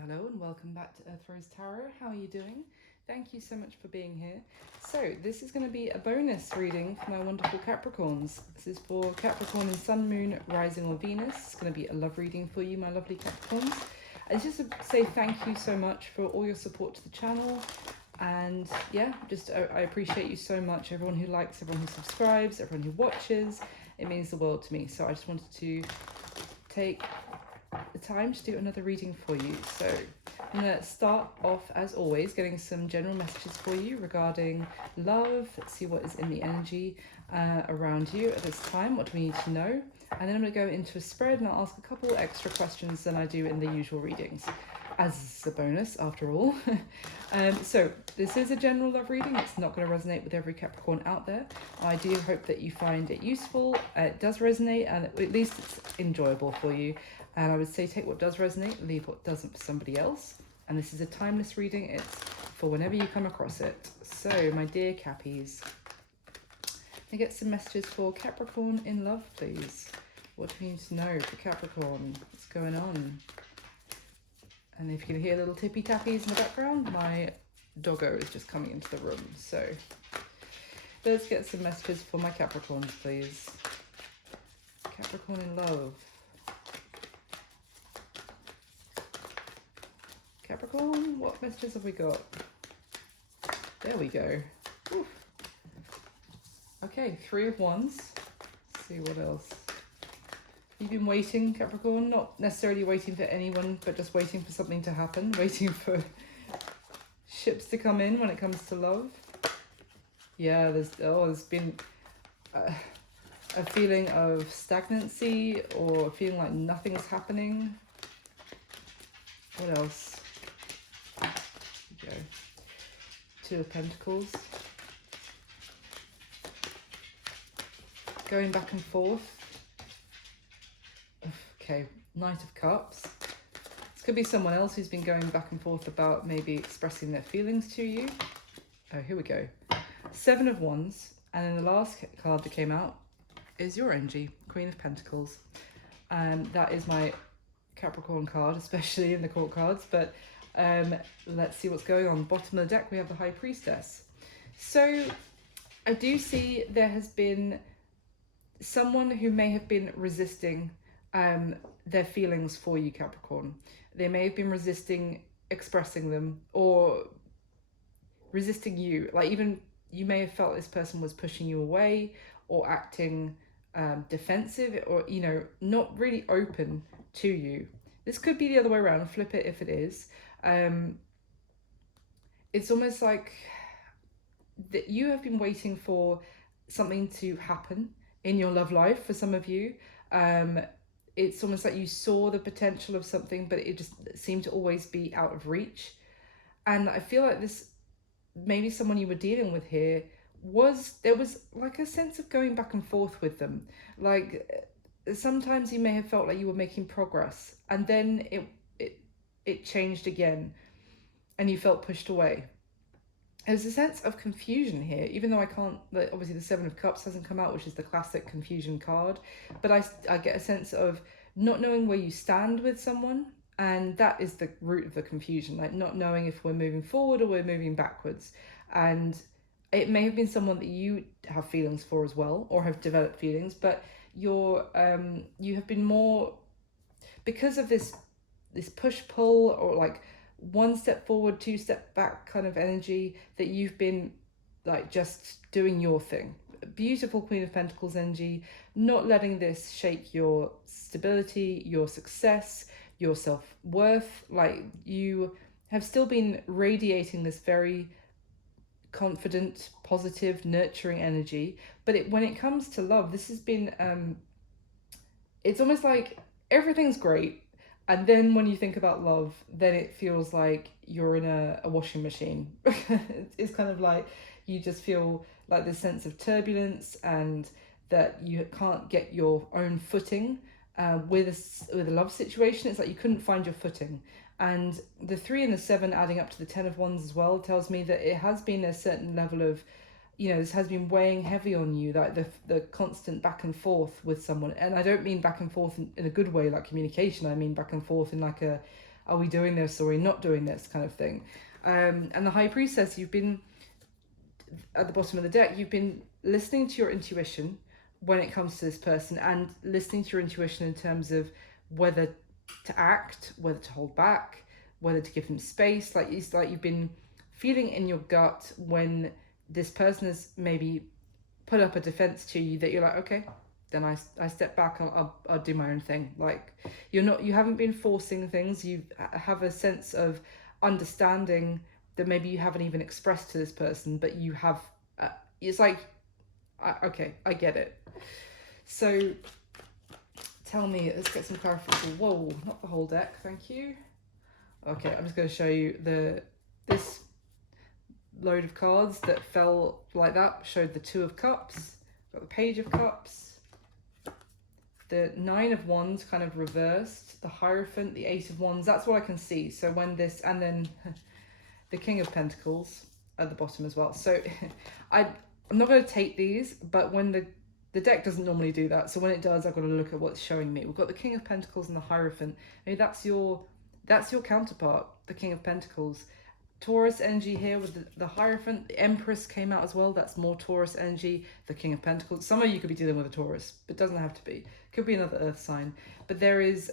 Hello and welcome back to Earth Rose Tarot. How are you doing? Thank you so much for being here. So this is going to be a bonus reading for my wonderful Capricorns. This is for Capricorn and Sun, Moon, Rising or Venus. It's going to be a love reading for you, my lovely Capricorns. And just to say thank you so much for all your support to the channel. And yeah, I appreciate you so much. Everyone who likes, everyone who subscribes, everyone who watches. It means the world to me. So I just wanted to take the time to do another reading for you. So I'm going to start off, as always, getting some general messages for you regarding love. Let's see what is in the energy around you at this time. What do we need to know? And then I'm going to go into a spread and I'll ask a couple extra questions than I do in the usual readings, as a bonus after all. So this is a general love reading. It's not going to resonate with every Capricorn out there. I do hope that you find it useful. It does resonate, and at least it's enjoyable for you. And I would say take what does resonate, leave what doesn't for somebody else. And this is a timeless reading. It's for whenever you come across it. So my dear Cappies, I get some messages for Capricorn in love, please. What do you need to know for Capricorn? What's going on? And if you can hear little tippy tappies in the background, my doggo is just coming into the room. So let's get some messages for my Capricorns, please. Capricorn in love. Capricorn, what messages have we got? There we go. Oof. Okay, 3 of Wands. Let's see what else. You've been waiting, Capricorn, not necessarily waiting for anyone, but just waiting for something to happen, waiting for ships to come in when it comes to love. Yeah, there's been a feeling of stagnancy or a feeling like nothing's happening. What else? There we go. 2 of Pentacles. Going back and forth. Okay, Knight of Cups. This could be someone else who's been going back and forth about maybe expressing their feelings to you. Oh, here we go. 7 of Wands. And then the last card that came out is your energy, Queen of Pentacles. That is my Capricorn card, especially in the court cards. But let's see what's going on. Bottom of the deck, we have the High Priestess. So I do see there has been someone who may have been resisting their feelings for you, Capricorn. They may have been resisting expressing them or resisting you. Like, even you may have felt this person was pushing you away or acting defensive, or, you know, not really open to you. This could be the other way around. Flip it if it is. It's almost like that you have been waiting for something to happen in your love life. For some of you, it's almost like you saw the potential of something, but it just seemed to always be out of reach. And I feel like this, maybe someone you were dealing with here, there was like a sense of going back and forth with them. Like, sometimes you may have felt like you were making progress, and then it changed again and you felt pushed away. There's a sense of confusion here, even though I can't, obviously the 7 of Cups hasn't come out, which is the classic confusion card, but I get a sense of not knowing where you stand with someone, and that is the root of the confusion, like not knowing if we're moving forward or we're moving backwards. And it may have been someone that you have feelings for as well, or have developed feelings, but you have been more, because of this push-pull, or like 1 step forward, 2 step back kind of energy, that you've been like just doing your thing. Beautiful Queen of Pentacles energy, not letting this shake your stability, your success, your self-worth. Like, you have still been radiating this very confident, positive, nurturing energy. But when it comes to love, this has been, it's almost like everything's great. And then when you think about love, then it feels like you're in a washing machine. It's kind of like you just feel like this sense of turbulence, and that you can't get your own footing with a love situation. It's like you couldn't find your footing. And the 3 and the 7 adding up to the 10 of Wands as well tells me that it has been a certain level of, you know, this has been weighing heavy on you, like the constant back and forth with someone. And I don't mean back and forth in a good way, like communication. I mean back and forth in like a are we doing this or are we not doing this kind of thing. And the High Priestess, you've been at the bottom of the deck, you've been listening to your intuition when it comes to this person, and listening to your intuition in terms of whether to act, whether to hold back, whether to give them space. Like it's like you've been feeling in your gut when this person has maybe put up a defense to you, that you're like, okay, then I step back, I'll do my own thing. Like you haven't been forcing things. You have a sense of understanding that maybe you haven't even expressed to this person, but you have, it's like, okay, I get it. So tell me, let's get some clarification. Whoa, not the whole deck, thank you. Okay, I'm just going to show you this load of cards that fell like that. Showed the Two of Cups, got the Page of Cups, the Nine of Wands kind of reversed, the Hierophant, the Eight of Wands. That's what I can see. So when this, and then the King of Pentacles at the bottom as well. So I'm not going to take these, but when the deck doesn't normally do that, so when it does, I've got to look at what's showing me. We've got the King of Pentacles and the Hierophant. Maybe that's your counterpart, the King of Pentacles. Taurus energy here with the Hierophant. The Empress came out as well. That's more Taurus energy. The King of Pentacles. Some of you could be dealing with a Taurus, but it doesn't have to be. Could be another Earth sign. But there is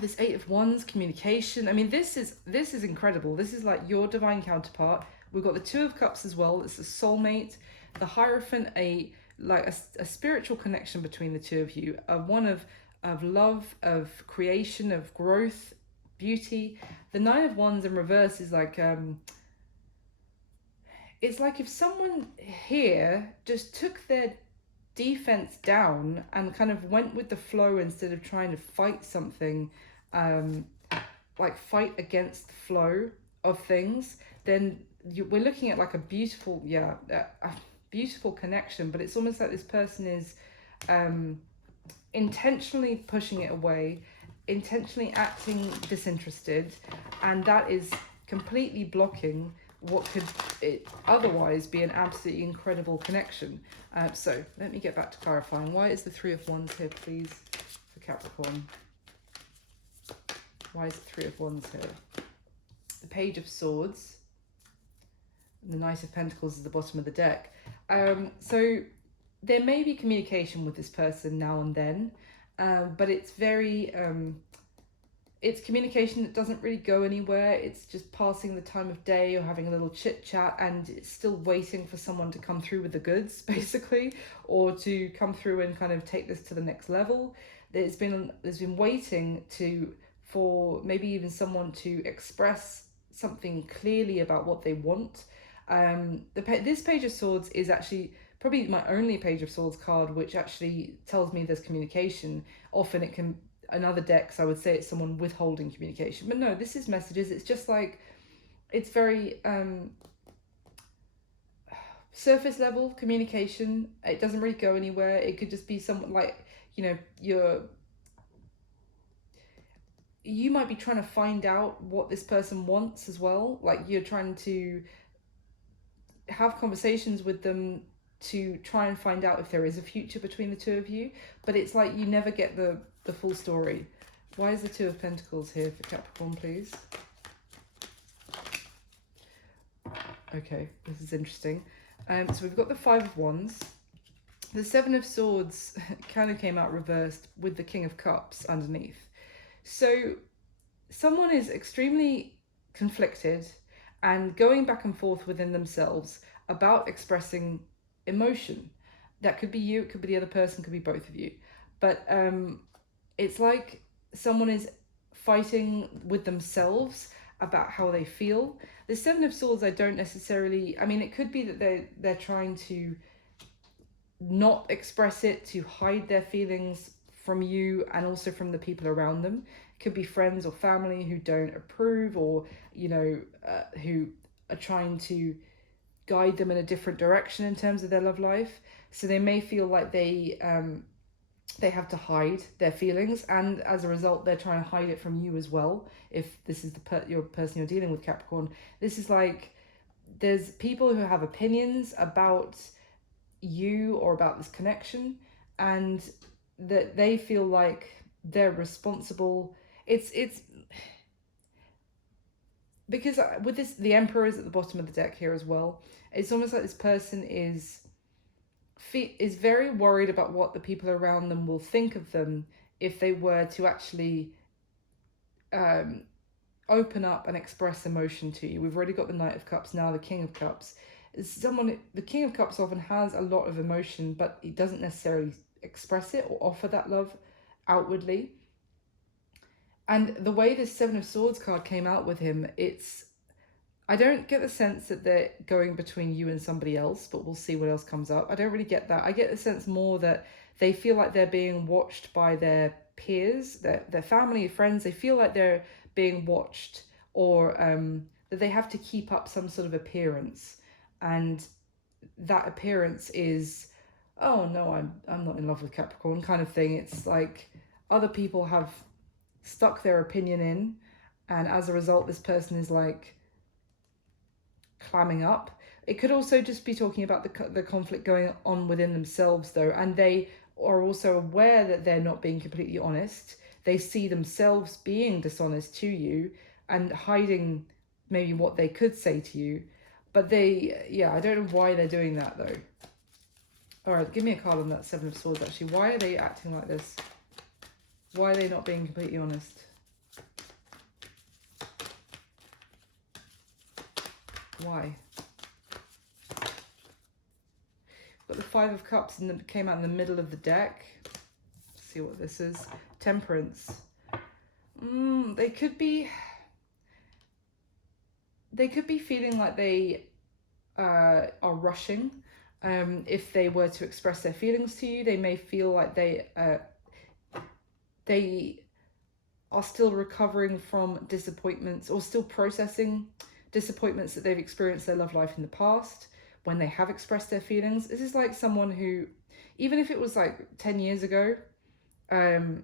this Eight of Wands, communication. I mean, this is incredible. This is like your divine counterpart. We've got the Two of Cups as well. It's a soulmate. The Hierophant, a spiritual connection between the two of you. One of love, of creation, of growth, beauty. The Nine of Wands in reverse is like it's like if someone here just took their defense down and kind of went with the flow instead of trying to fight something, like fight against the flow of things, then we're looking at like a beautiful, a beautiful connection. But it's almost like this person is intentionally pushing it away, intentionally acting disinterested, and that is completely blocking what could otherwise be an absolutely incredible connection. So let me get back to clarifying. Why is the Three of Wands here, please, for Capricorn? Why is the Three of Wands here? The Page of Swords, and the Knight of Pentacles is the bottom of the deck. So there may be communication with this person now and then, but it's very it's communication that doesn't really go anywhere. It's just passing the time of day or having a little chit chat, and it's still waiting for someone to come through with the goods, basically, or to come through and kind of take this to the next level. There's been waiting for maybe even someone to express something clearly about what they want. This Page of Swords is actually probably my only Page of Swords card which actually tells me there's communication. Often it can, in other decks I would say it's someone withholding communication, but no, this is messages. It's just like, it's very surface level communication. It doesn't really go anywhere. It could just be someone like, you know, you might be trying to find out what this person wants as well. Like you're trying to have conversations with them to try and find out if there is a future between the two of you, but it's like you never get the full story. Why is the Two of Pentacles here for Capricorn, please? Okay, this is interesting. So we've got the Five of Wands. The Seven of Swords kind of came out reversed with the King of Cups underneath. So someone is extremely conflicted and going back and forth within themselves about expressing emotion. That could be you, it could be the other person, could be both of you. But it's like someone is fighting with themselves about how they feel. The Seven of Swords, I don't necessarily, I mean, it could be that they're trying to not express it, to hide their feelings from you and also from the people around them. It could be friends or family who don't approve, or, you know, who are trying to guide them in a different direction in terms of their love life. So they may feel like they have to hide their feelings, and as a result they're trying to hide it from you as well. If this is your person you're dealing with, Capricorn, this is like, there's people who have opinions about you or about this connection, and that they feel like they're responsible. it's because with this, the Emperor is at the bottom of the deck here as well. It's almost like this person is very worried about what the people around them will think of them if they were to actually open up and express emotion to you. We've already got the Knight of Cups, now the King of Cups. The King of Cups often has a lot of emotion, but he doesn't necessarily express it or offer that love outwardly. And the way this Seven of Swords card came out with him, I don't get the sense that they're going between you and somebody else, but we'll see what else comes up. I don't really get that. I get the sense more that they feel like they're being watched by their peers, their family, friends. They feel like they're being watched, or that they have to keep up some sort of appearance. And that appearance is, oh no, I'm not in love with Capricorn kind of thing. It's like other people have stuck their opinion in, and as a result this person is like clamming up. It could also just be talking about the conflict going on within themselves though, and they are also aware that they're not being completely honest. They see themselves being dishonest to you and hiding maybe what they could say to you, but I don't know why they're doing that though. All right, give me a card on that Seven of Swords actually. Why are they acting like this? Why are they not being completely honest? Why? Got the Five of Cups and it came out in the middle of the deck. Let's see what this is. Temperance. They could be feeling like they are rushing. If they were to express their feelings to you, they may feel like they are still recovering from disappointments, or still processing disappointments that they've experienced in their love life in the past when they have expressed their feelings. This is like someone who, even if it was like 10 years ago, that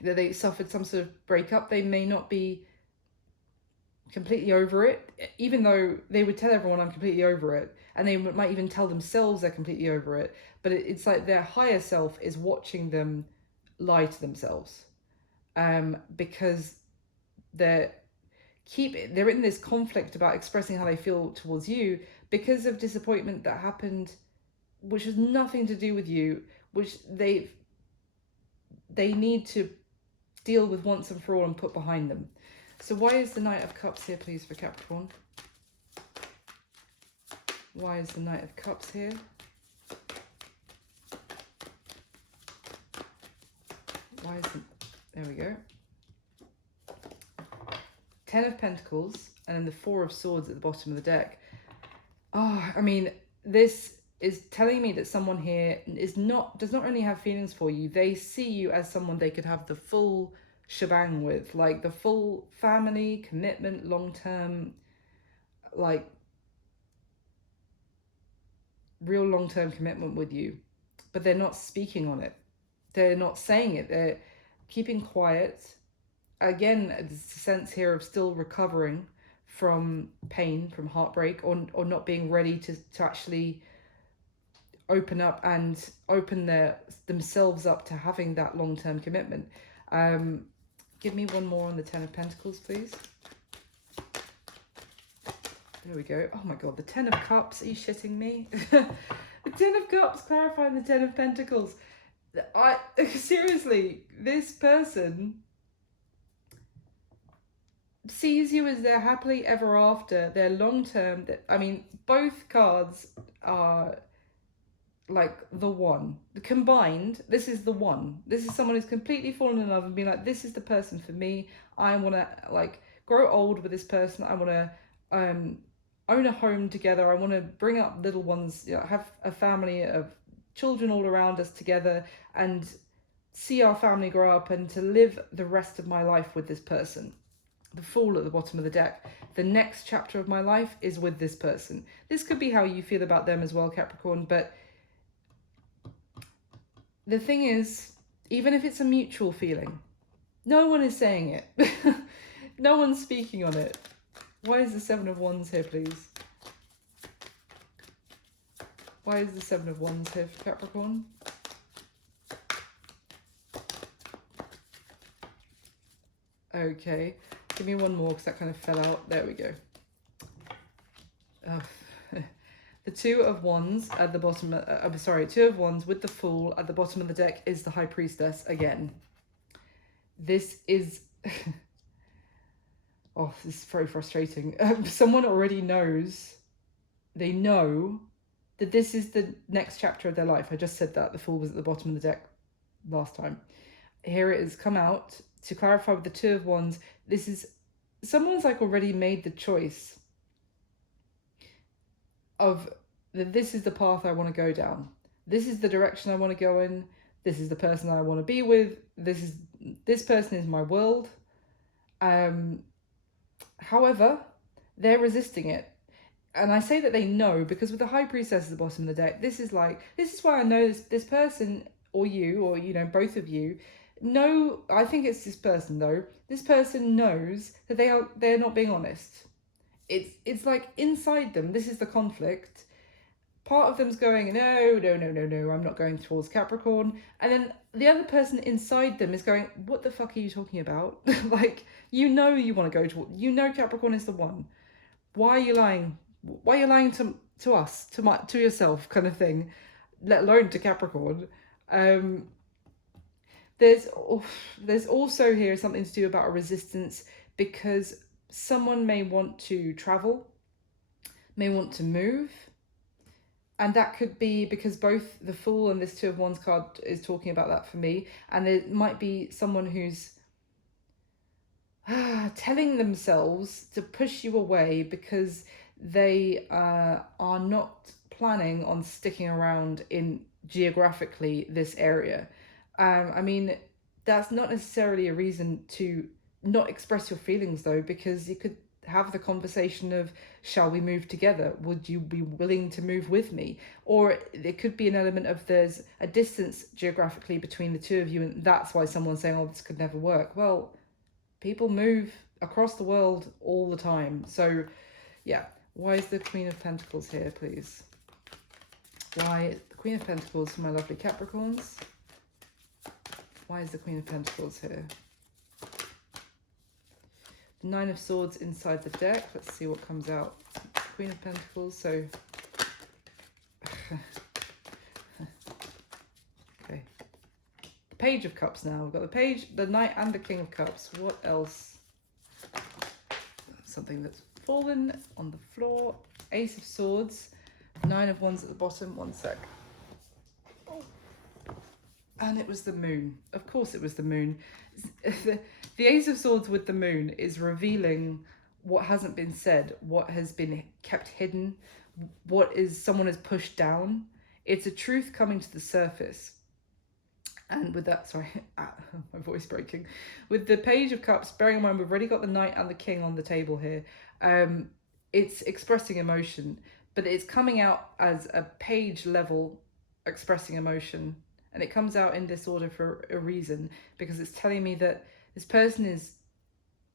they suffered some sort of breakup, they may not be completely over it, even though they would tell everyone I'm completely over it, and they might even tell themselves they're completely over it, but it's like their higher self is watching them lie to themselves, because they're in this conflict about expressing how they feel towards you because of disappointment that happened, which has nothing to do with you, which they need to deal with once and for all and put behind them. So why is the Knight of Cups here, please, for Capricorn? Why is the Knight of Cups here? Why is the... There we go. Ten of Pentacles, and then the Four of Swords at the bottom of the deck. Oh, I mean, this is telling me that someone here does not only have feelings for you, they see you as someone they could have the full shebang with, like the full family, commitment, long-term, like real long-term commitment with you, but they're not speaking on it. They're not saying it. They're keeping quiet. Again, there's a sense here of still recovering from pain, from heartbreak, or not being ready to actually open up and open themselves up to having that long-term commitment. Give me one more on the Ten of Pentacles, please. There we go. Oh my God, the Ten of Cups. Are you shitting me? The Ten of Cups, clarifying the Ten of Pentacles. Seriously, this person sees you as their happily ever after, their long-term. I mean, both cards are like the one. Combined, this is the one. This is someone who's completely fallen in love and been like, this is the person for me. I want to like grow old with this person. I want to own a home together. I want to bring up little ones, have a family of children all around us together, and see our family grow up, and to live the rest of my life with this person. The Fool at the bottom of the deck. The next chapter of my life is with this person. This could be how you feel about them as well, Capricorn, but the thing is, even if it's a mutual feeling, no one is saying it. No one's speaking on it. Why is the Seven of Wands here, please? Why is the Seven of Wands here for Capricorn? Okay, give me one more because that kind of fell out. There we go. Oh. The Two of Wands at the bottom, Two of Wands with the Fool at the bottom of the deck is the High Priestess again. This is... oh, this is very frustrating. Someone already knows, they know that this is the next chapter of their life. I just said that. The Fool was at the bottom of the deck last time. Here it has come out to clarify with the Two of Wands. This is... someone's like already made the choice of that this is the path I want to go down. This is the direction I want to go in. This is the person I want to be with. This person is my world. However, they're resisting it. And I say that they know because with the High Priestess at the bottom of the deck, this is why I know this person or you, or, you know, both of you know, I think it's this person though. This person knows that they're not being honest. It's like inside them, this is the conflict. Part of them's going, no, I'm not going towards Capricorn. And then the other person inside them is going, what the fuck are you talking about? Like, you know you want to go to, you know Capricorn is the one. Why are you lying? Why are you lying to us, to yourself, kind of thing, let alone to Capricorn? There's also here something to do about a resistance because someone may want to travel, may want to move. And that could be because both the Fool and this Two of Wands card is talking about that for me. And there might be someone who's telling themselves to push you away because they are not planning on sticking around in geographically this area. I mean, that's not necessarily a reason to not express your feelings though, because you could have the conversation of, shall we move together? Would you be willing to move with me? Or it could be an element of there's a distance geographically between the two of you, and that's why someone's saying, oh, this could never work. Well, people move across the world all the time. So yeah, why is the Queen of Pentacles here, please? Why the Queen of Pentacles for my lovely Capricorns? Why is the Queen of Pentacles here? The Nine of Swords inside the deck. Let's see what comes out. Queen of Pentacles. So, okay. Page of Cups now. We've got the Page, the Knight and the King of Cups. What else? Something that's fallen on the floor. Ace of Swords. Nine of Wands at the bottom. One sec. And it was the Moon. Of course it was the Moon. The Ace of Swords with the Moon is revealing what hasn't been said, what has been kept hidden, what is someone has pushed down. It's a truth coming to the surface. And with that, sorry, my voice breaking. With the Page of Cups, bearing in mind we've already got the Knight and the King on the table here. It's expressing emotion, but it's coming out as a page level expressing emotion. And it comes out in this order for a reason, because it's telling me that this person is,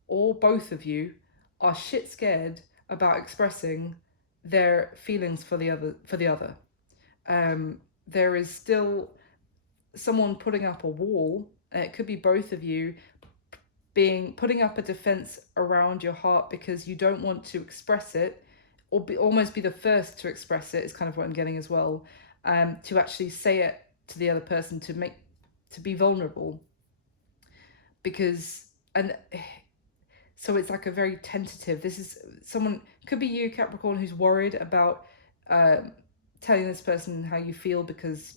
or both of you, are shit scared about expressing their feelings for the other. There is still someone putting up a wall, and it could be both of you putting up a defense around your heart because you don't want to express it, or almost be the first to express it, is kind of what I'm getting as well. To actually say it to the other person, to be vulnerable, because, and so it's like a very tentative, this is someone, could be you Capricorn, who's worried about telling this person how you feel because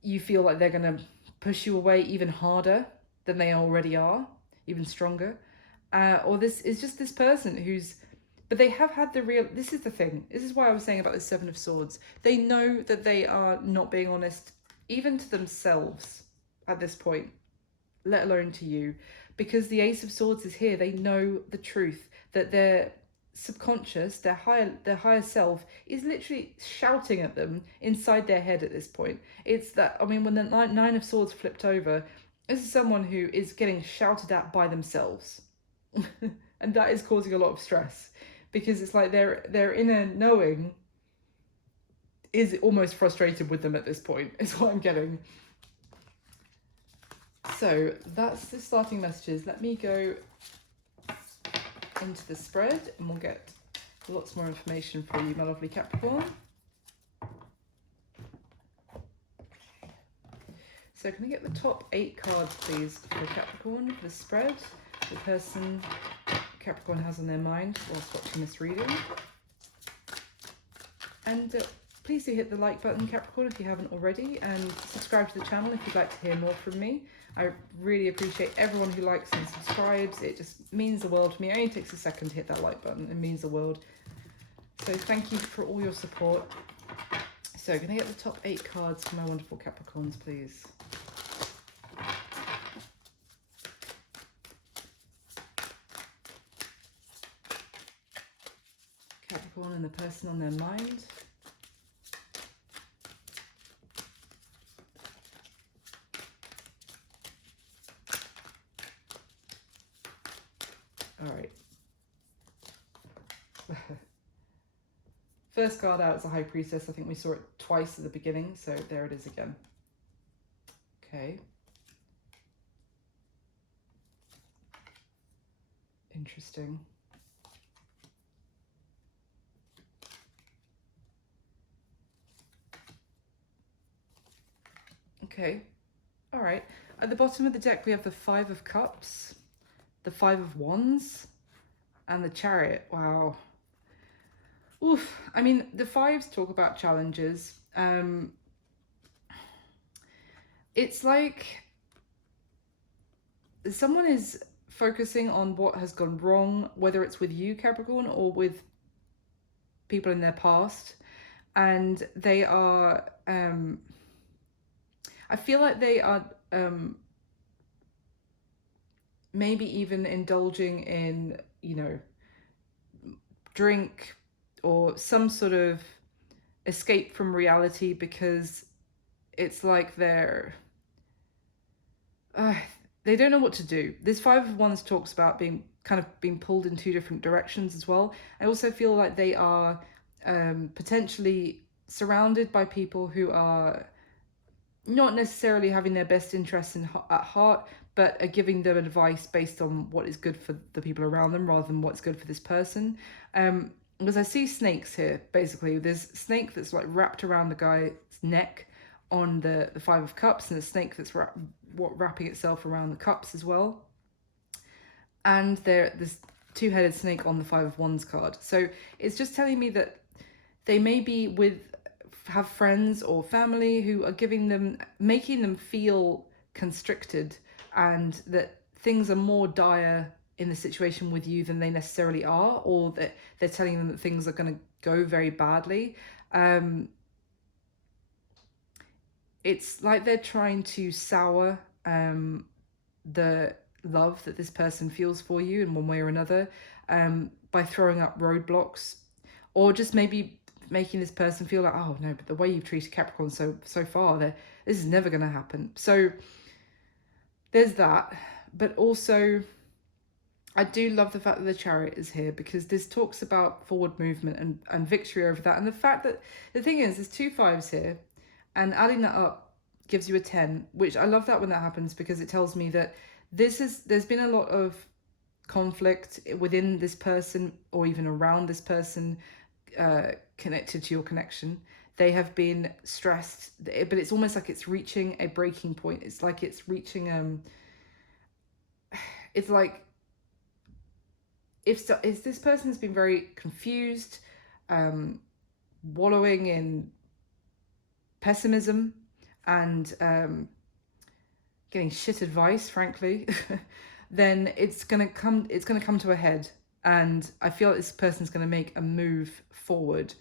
you feel like they're going to push you away even harder than they already are, even stronger, or this is just this person who's, but they have had the real, this is the thing, this is why I was saying about the Seven of Swords. They know that they are not being honest, even to themselves at this point, let alone to you. Because the Ace of Swords is here, they know the truth, that their subconscious, their higher self is literally shouting at them inside their head at this point. It's that, I mean, when the Nine of Swords flipped over, this is someone who is getting shouted at by themselves. And that is causing a lot of stress. Because it's like their inner knowing is almost frustrated with them at this point, is what I'm getting. So that's the starting messages. Let me go into the spread and we'll get lots more information for you, my lovely Capricorn. So can I get the top 8 cards, please, for Capricorn, for the spread, the person Capricorn has on their mind whilst watching this reading. And please do hit the like button, Capricorn, if you haven't already, and subscribe to the channel if you'd like to hear more from me. I really appreciate everyone who likes and subscribes. It just means the world to me. It only takes a second to hit that like button. It means the world. So thank you for all your support. So can I get the top 8 cards for my wonderful Capricorns, please? Capricorn and the person on their mind. All right. First card out is a High Priestess. I think we saw it twice at the beginning, so there it is again. Okay. Interesting. Okay. All right. At the bottom of the deck, we have the 5 of Cups, the 5 of Wands, and the Chariot. Wow. Oof. I mean, the 5s talk about challenges. It's like someone is focusing on what has gone wrong, whether it's with you, Capricorn, or with people in their past. And they are, I feel like they are maybe even indulging in, you know, drink or some sort of escape from reality, because it's like they're they don't know what to do. This 5 of Wands talks about being pulled in 2 different directions as well. I also feel like they are potentially surrounded by people who are not necessarily having their best interests at heart, but are giving them advice based on what is good for the people around them rather than what's good for this person. Because I see snakes here, basically. There's a snake that's like wrapped around the guy's neck on the 5 of Cups, and a snake that's wrapping itself around the cups as well. And there's this 2-headed snake on the 5 of Wands card. So it's just telling me that they may be have friends or family who are making them feel constricted, and that things are more dire in the situation with you than they necessarily are, or that they're telling them that things are going to go very badly. It's like they're trying to sour the love that this person feels for you in one way or another, by throwing up roadblocks, or just maybe making this person feel like, oh no, but the way you've treated Capricorn so far, this is never going to happen. So there's that. But also, I do love the fact that the Chariot is here, because this talks about forward movement and victory over that. And the fact that, the thing is, there's 2 5s here, and adding that up gives you a 10, which I love that when that happens, because it tells me that there's been a lot of conflict within this person, or even around this person, connected to your connection. They have been stressed, but it's almost like it's reaching a breaking point. It's like it's reaching it's like if this person has been very confused, wallowing in pessimism and getting shit advice, frankly, then it's gonna come to a head. And I feel like this person's going to make a move forward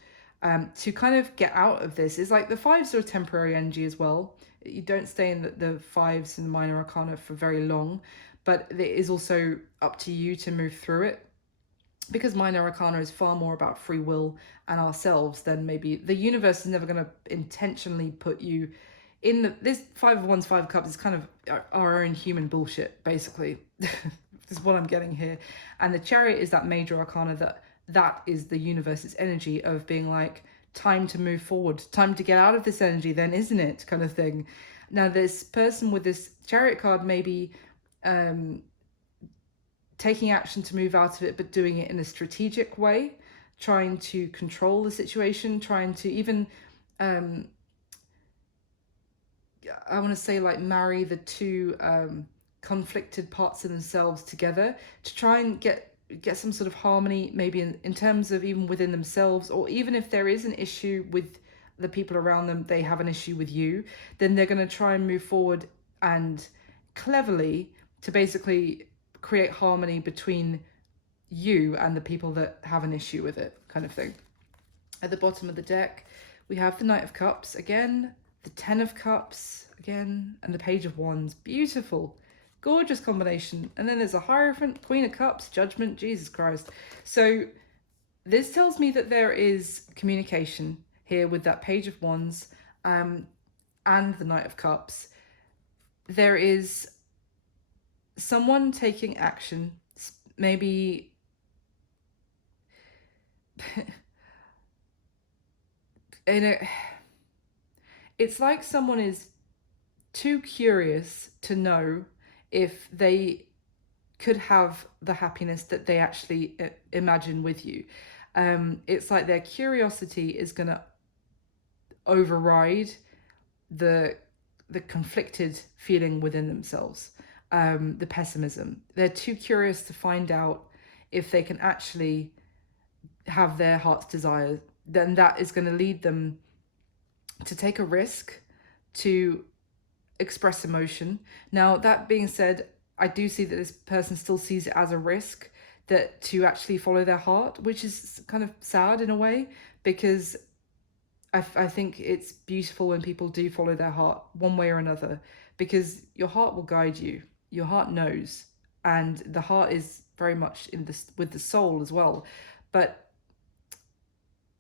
to kind of get out of this. It's like the 5s are a temporary energy as well. You don't stay in the 5s in the minor arcana for very long, but it is also up to you to move through it, because minor arcana is far more about free will and ourselves than maybe the universe is never going to intentionally put you in this 5 of Wands, 5 of Cups is kind of our own human bullshit, basically. Is what I'm getting here. And the Chariot is that major arcana that is the universe's energy of being like, time to move forward, time to get out of this energy then, isn't it, kind of thing. Now, this person with this Chariot card may be taking action to move out of it, but doing it in a strategic way, trying to control the situation, trying to even, I want to say, like, marry the two conflicted parts of themselves together to try and get some sort of harmony, maybe in terms of even within themselves, or even if there is an issue with the people around them, they have an issue with you, then they're going to try and move forward and cleverly to basically create harmony between you and the people that have an issue with it, kind of thing. At the bottom of the deck, we have the Knight of Cups again, the Ten of Cups again, and the Page of Wands. Beautiful, gorgeous combination. And then there's a Hierophant, Queen of Cups, Judgment, Jesus Christ. So this tells me that there is communication here with that Page of Wands and the Knight of Cups. There is someone taking action, maybe it's like someone is too curious to know if they could have the happiness that they actually imagine with you. It's like their curiosity is going to override the conflicted feeling within themselves, the pessimism. They're too curious to find out if they can actually have their heart's desire. Then that is going to lead them to take a risk, to express emotion. Now, that being said, I do see that this person still sees it as a risk that to actually follow their heart, which is kind of sad in a way, because I think it's beautiful when people do follow their heart one way or another, because your heart will guide you. Your heart knows, and the heart is very much in this with the soul as well. But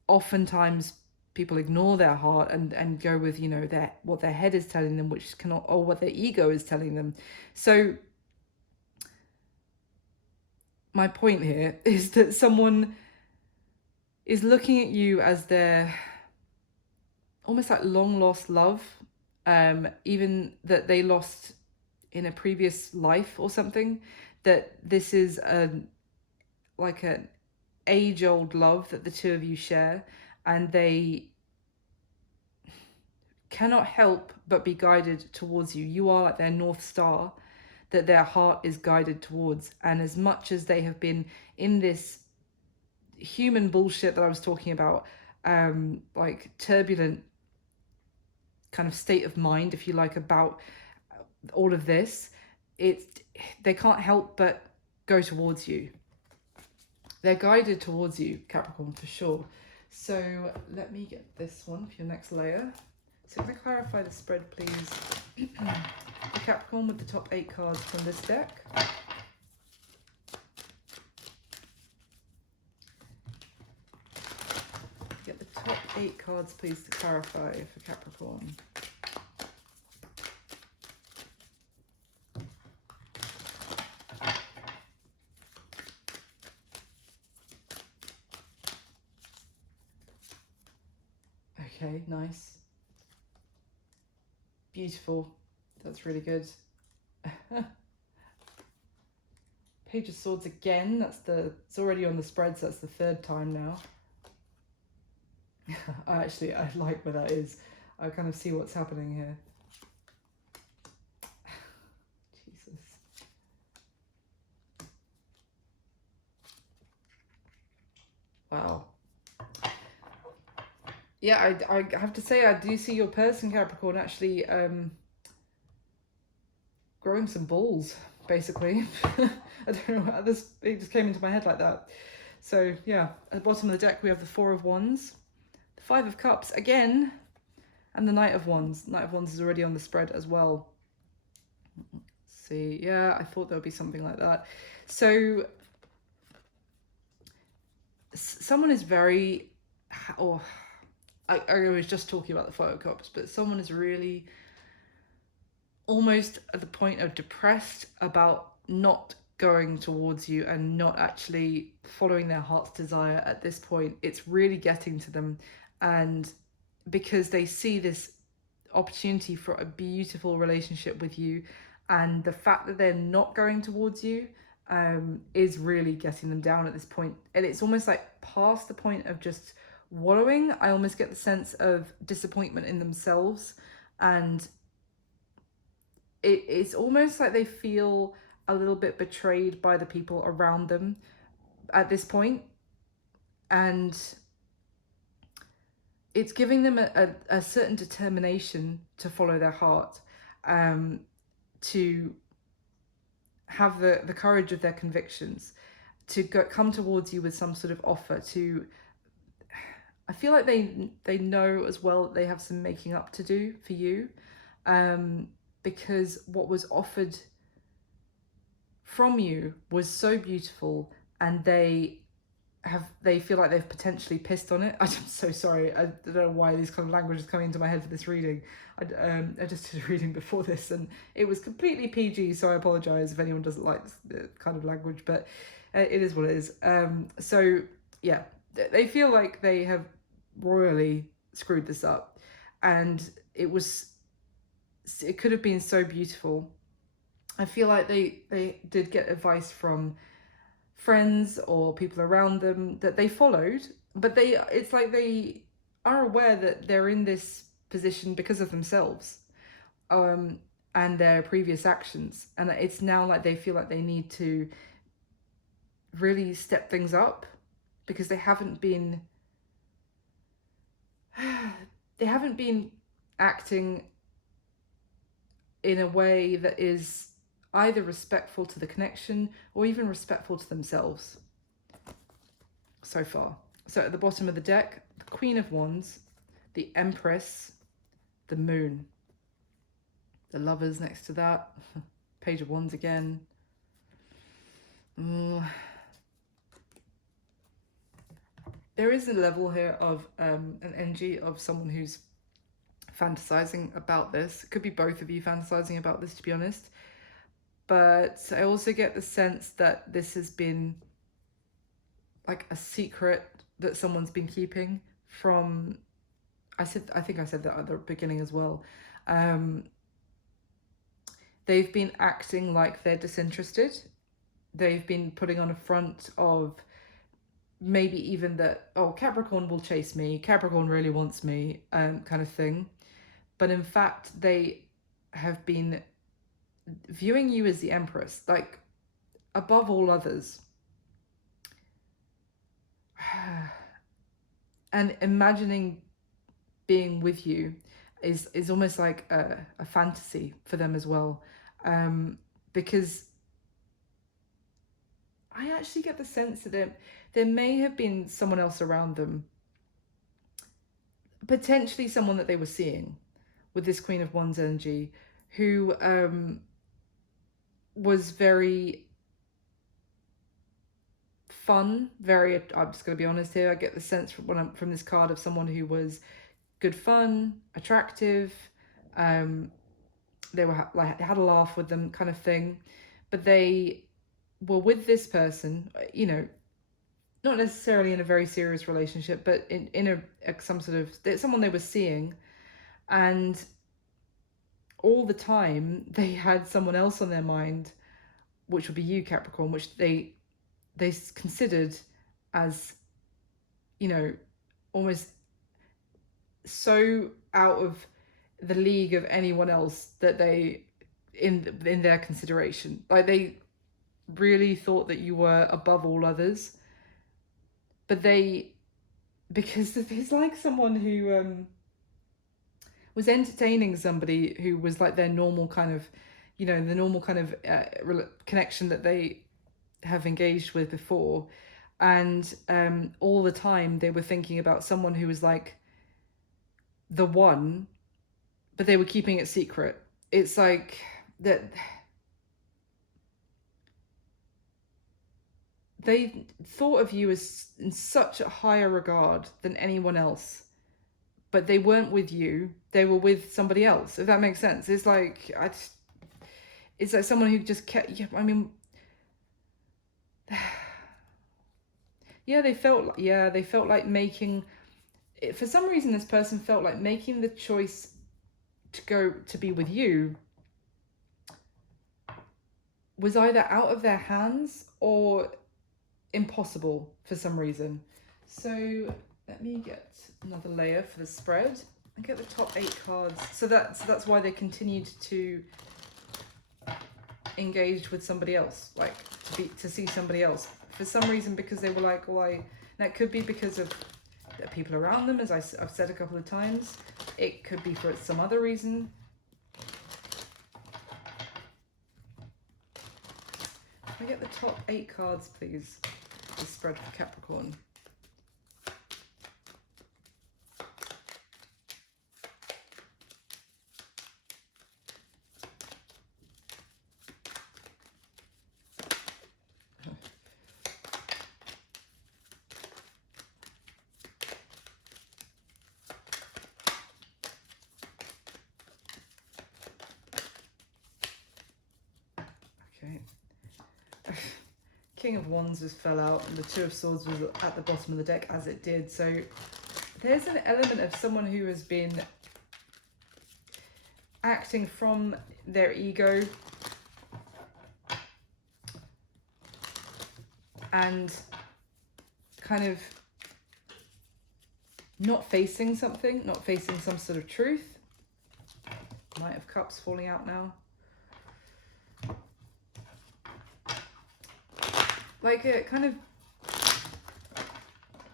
oftentimes people ignore their heart and go with, you know, what their head is telling them, which cannot, or what their ego is telling them. So my point here is that someone is looking at you as their almost like long lost love, even that they lost in a previous life or something, that this is like an age-old love that the two of you share, and they cannot help but be guided towards you. You are like their North Star that their heart is guided towards. And as much as they have been in this human bullshit that I was talking about, like turbulent kind of state of mind, if you like, about all of this, they can't help but go towards you. They're guided towards you, Capricorn, for sure. So let me get this one for your next layer. So to clarify the spread, please. The Capricorn with the top 8 cards from this deck. Get the top 8 cards, please, to clarify for Capricorn. Okay, nice. Beautiful. That's really good. Page of Swords again. It's already on the spread, so that's the 3rd time now. I like where that is. I kind of see what's happening here. Jesus. Wow. Yeah, I have to say, I do see your person, Capricorn, actually growing some balls, basically. I don't know, it just came into my head like that. So yeah, at the bottom of the deck we have the 4 of Wands, the 5 of Cups again, and the Knight of Wands. Knight of Wands is already on the spread as well. Let's see, yeah, I thought there would be something like that. So someone is very, I was just talking about the 5 of Cups, but someone is really almost at the point of depressed about not going towards you and not actually following their heart's desire at this point. It's really getting to them, and because they see this opportunity for a beautiful relationship with you, and the fact that they're not going towards you is really getting them down at this point. And it's almost like past the point of just wallowing. I almost get the sense of disappointment in themselves, and it's almost like they feel a little bit betrayed by the people around them at this point. And it's giving them a certain determination to follow their heart, to have the courage of their convictions, to come towards you with some sort of offer. To, I feel like they know as well that they have some making up to do for you, because what was offered from you was so beautiful, and they feel like they've potentially pissed on it. I'm so sorry. I don't know why these kind of language is coming into my head for this reading. I just did a reading before this, and it was completely PG, so I apologize if anyone doesn't like the kind of language, but it is what it is. So yeah, they feel like they have royally screwed this up, and it could have been so beautiful. I feel like they did get advice from friends or people around them that they followed, but it's like they are aware that they're in this position because of themselves, and their previous actions, and it's now like they feel like they need to really step things up, because they haven't been acting in a way that is either respectful to the connection or even respectful to themselves so far. So at the bottom of the deck, the Queen of Wands, the Empress, the Moon, the Lovers next to that, Page of Wands again. There is a level here of an energy of someone who's fantasizing about this. It could be both of you fantasizing about this, to be honest. But I also get the sense that this has been like a secret that someone's been keeping from, I think I said that at the beginning as well. They've been acting like they're disinterested. They've been putting on a front of maybe even that, oh, Capricorn will chase me, Capricorn really wants me, kind of thing. But in fact, they have been viewing you as the Empress, like above all others, and imagining being with you is almost like a fantasy for them as well, because I actually get the sense that there may have been someone else around them, potentially someone that they were seeing with this Queen of Wands energy, who was very fun, very, I'm just going to be honest here, I get the sense from this card of someone who was good fun, attractive, they were like had a laugh with them kind of thing, but they were with this person, you know, not necessarily in a very serious relationship, but in some sort of, someone they were seeing, and all the time they had someone else on their mind, which would be you, Capricorn, which they considered as, you know, almost so out of the league of anyone else that they, in their consideration, like they really thought that you were above all others. But because there's like someone who was entertaining somebody who was like their normal kind of, you know, the normal kind of connection that they have engaged with before, and all the time they were thinking about someone who was like the one, but they were keeping it secret. It's like that they thought of you as in such a higher regard than anyone else, but they weren't with you, they were with somebody else, if that makes sense. It's like it's like someone who just kept, I mean, they felt like making, for some reason this person felt like making the choice to be with you was either out of their hands or impossible for some reason. So let me get another layer for the spread and get the top 8 cards. So that's why they continued to engage with somebody else, like to see somebody else for some reason, because they were like, well, that could be because of the people around them, as I've said a couple of times. It could be for some other reason. Can I get the top 8 cards, please? The spread for Capricorn. Okay. King of Wands just fell out and the Two of Swords was at the bottom of the deck, as it did. So there's an element of someone who has been acting from their ego and kind of not facing something, not facing some sort of truth. Knight of Cups falling out now. Like a kind of,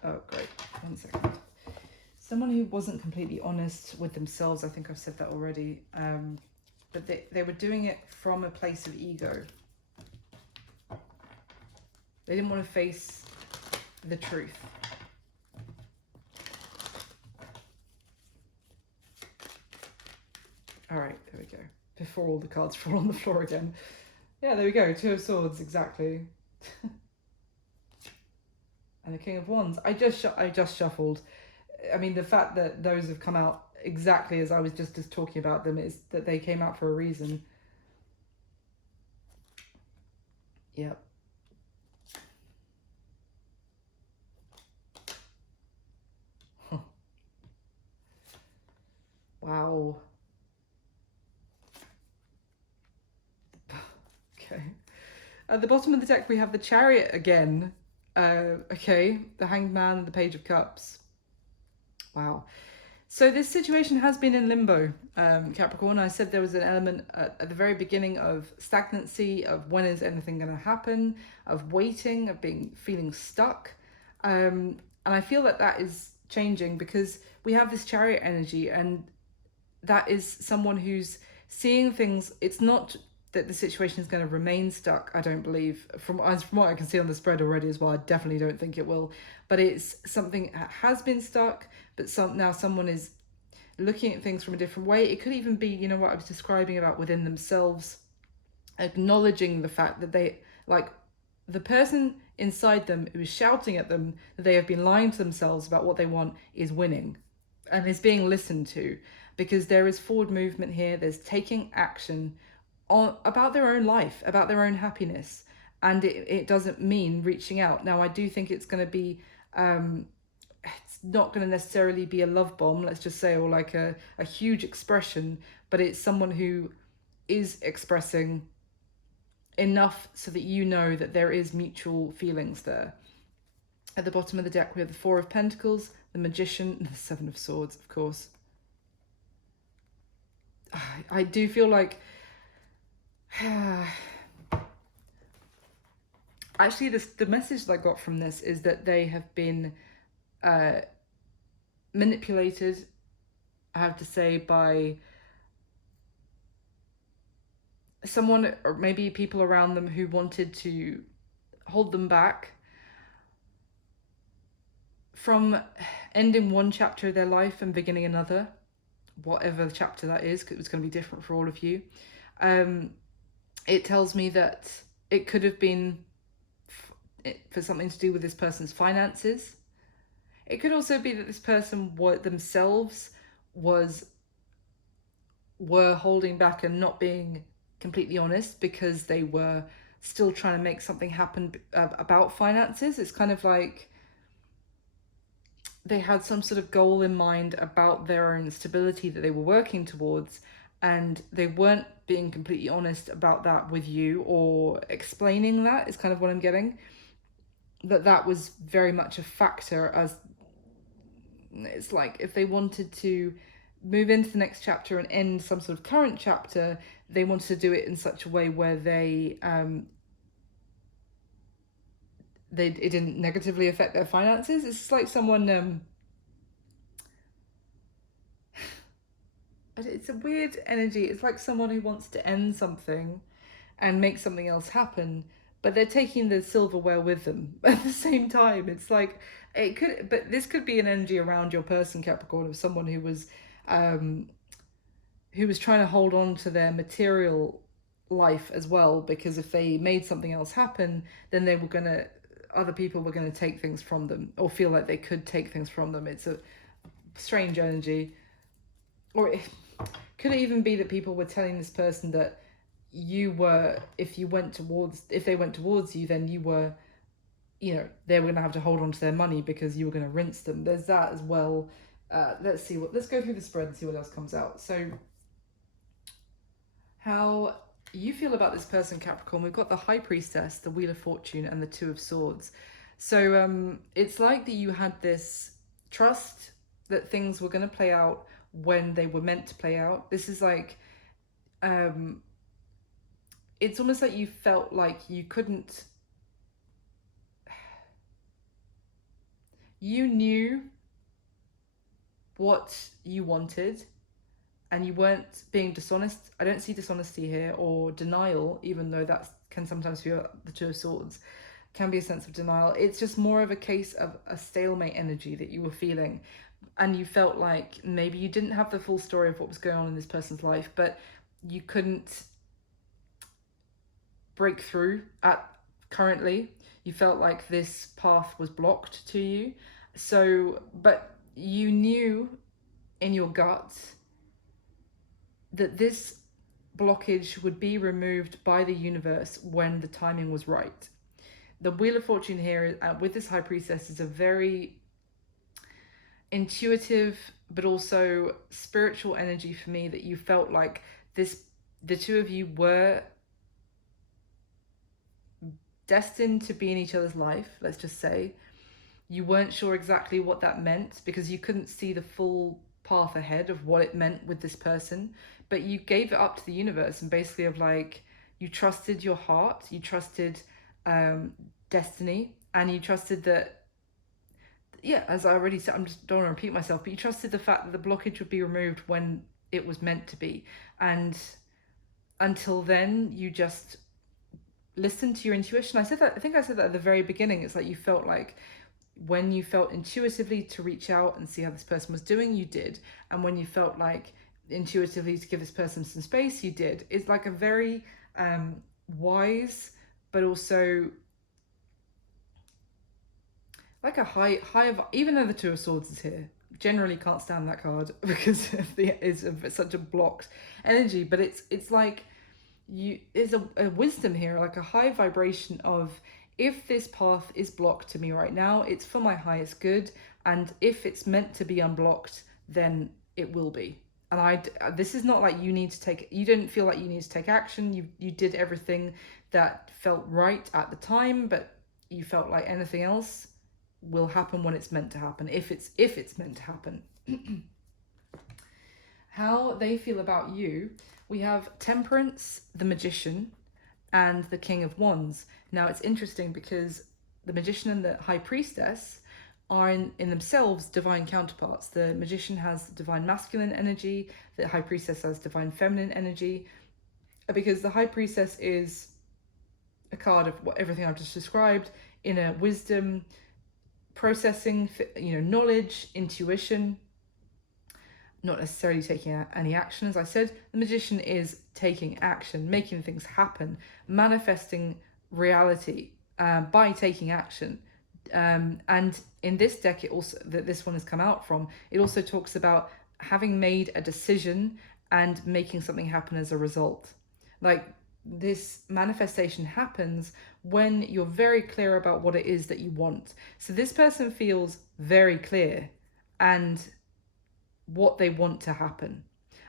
oh great, 1 second. Someone who wasn't completely honest with themselves. I think I've said that already. But they were doing it from a place of ego. They didn't want to face the truth. All right, there we go. Before all the cards fall on the floor again. Yeah, there we go. Two of Swords, exactly. And the King of Wands. I just shuffled. I mean, the fact that those have come out exactly as I was just talking about them is that they came out for a reason. Yep. Wow. Okay. At the bottom of the deck, we have the Chariot again. Okay, the Hanged Man, the Page of Cups. Wow. So this situation has been in limbo, Capricorn. I said there was an element at the very beginning of stagnancy, of when is anything going to happen, of waiting, of feeling stuck. And I feel that is changing because we have this Chariot energy, and that is someone who's seeing things. It's not that the situation is going to remain stuck, I don't believe. From what I can see on the spread already as well, I definitely don't think it will. But it's something that has been stuck, but now someone is looking at things from a different way. It could even be, you know, what I was describing about within themselves, acknowledging the fact that they, like, the person inside them who is shouting at them that they have been lying to themselves about what they want is winning and is being listened to, because there is forward movement here. There's taking action about their own life, about their own happiness, and it doesn't mean reaching out. Now, I do think it's going to be, it's not going to necessarily be a love bomb, let's just say, or like a huge expression, but it's someone who is expressing enough so that you know that there is mutual feelings there. At the bottom of the deck, we have the Four of Pentacles, the Magician, and the Seven of Swords, of course. I do feel like actually the message that I got from this is that they have been manipulated, I have to say, by someone, or maybe people around them, who wanted to hold them back from ending one chapter of their life and beginning another, whatever chapter that is, because it was going to be different for all of you. It tells me that it could have been for something to do with this person's finances. It could also be that this person themselves were holding back and not being completely honest because they were still trying to make something happen about finances. It's kind of like they had some sort of goal in mind about their own stability that they were working towards, and they weren't being completely honest about that with you or explaining that, is kind of what I'm getting. That was very much a factor, as it's like if they wanted to move into the next chapter and end some sort of current chapter, they wanted to do it in such a way where it didn't negatively affect their finances. It's like someone it's a weird energy. It's like someone who wants to end something and make something else happen, but they're taking the silverware with them at the same time. It's like it could, but this could be an energy around your person, Capricorn, of someone who was trying to hold on to their material life as well, because if they made something else happen, then they were gonna other people were going to take things from them or feel like they could take things from them. It's a strange energy. Or it could even be that people were telling this person that you were, if they went towards you, then you were, they were going to have to hold on to their money because you were going to rinse them. There's that as well. Let's go through the spread and see what else comes out. So how you feel about this person, Capricorn. We've got the High Priestess, the Wheel of Fortune, and the Two of Swords. So it's like that you had this trust that things were going to play out when they were meant to play out. This is like, it's almost like you felt like you couldn't, you knew what you wanted and you weren't being dishonest. I don't see dishonesty here or denial, even though that can sometimes be the Two of Swords, can be a sense of denial. It's just more of a case of a stalemate energy that you were feeling, and you felt like maybe you didn't have the full story of what was going on in this person's life, but you couldn't break through currently. You felt like this path was blocked to you. So, but you knew in your gut that this blockage would be removed by the universe when the timing was right. The Wheel of Fortune here with this High Priestess is a very intuitive but also spiritual energy for me, that you felt like the two of you were destined to be in each other's life, let's just say. You weren't sure exactly what that meant because you couldn't see the full path ahead of what it meant with this person, but you gave it up to the universe, and basically of like, you trusted your heart, you trusted destiny, and you trusted that, as I already said, don't want to repeat myself, but you trusted the fact that the blockage would be removed when it was meant to be. And until then, you just listened to your intuition. I think I said that at the very beginning. It's like you felt like when you felt intuitively to reach out and see how this person was doing, you did. And when you felt like intuitively to give this person some space, you did. It's like a very wise, but also like a high of, even though the Two of Swords is here, generally can't stand that card because it's such a blocked energy, but it's like there's a wisdom here, like a high vibration of, if this path is blocked to me right now, it's for my highest good, and if it's meant to be unblocked, then it will be. And this is not like you didn't feel like you need to take action. You did everything that felt right at the time, but you felt like anything else will happen when it's meant to happen, if it's meant to happen. How they feel about you. We have Temperance, the Magician, and the King of Wands. Now it's interesting because the Magician and the High Priestess are in themselves divine counterparts. The Magician has divine masculine energy, the High Priestess has divine feminine energy, because the High Priestess is a card of everything I've just described, in a wisdom, processing, knowledge, intuition, not necessarily taking any action. As I said, the Magician is taking action, making things happen, manifesting reality by taking action. And in this deck, it also, that this one has come out from, it also talks about having made a decision and making something happen as a result. Like, this manifestation happens when you're very clear about what it is that you want. So this person feels very clear and what they want to happen.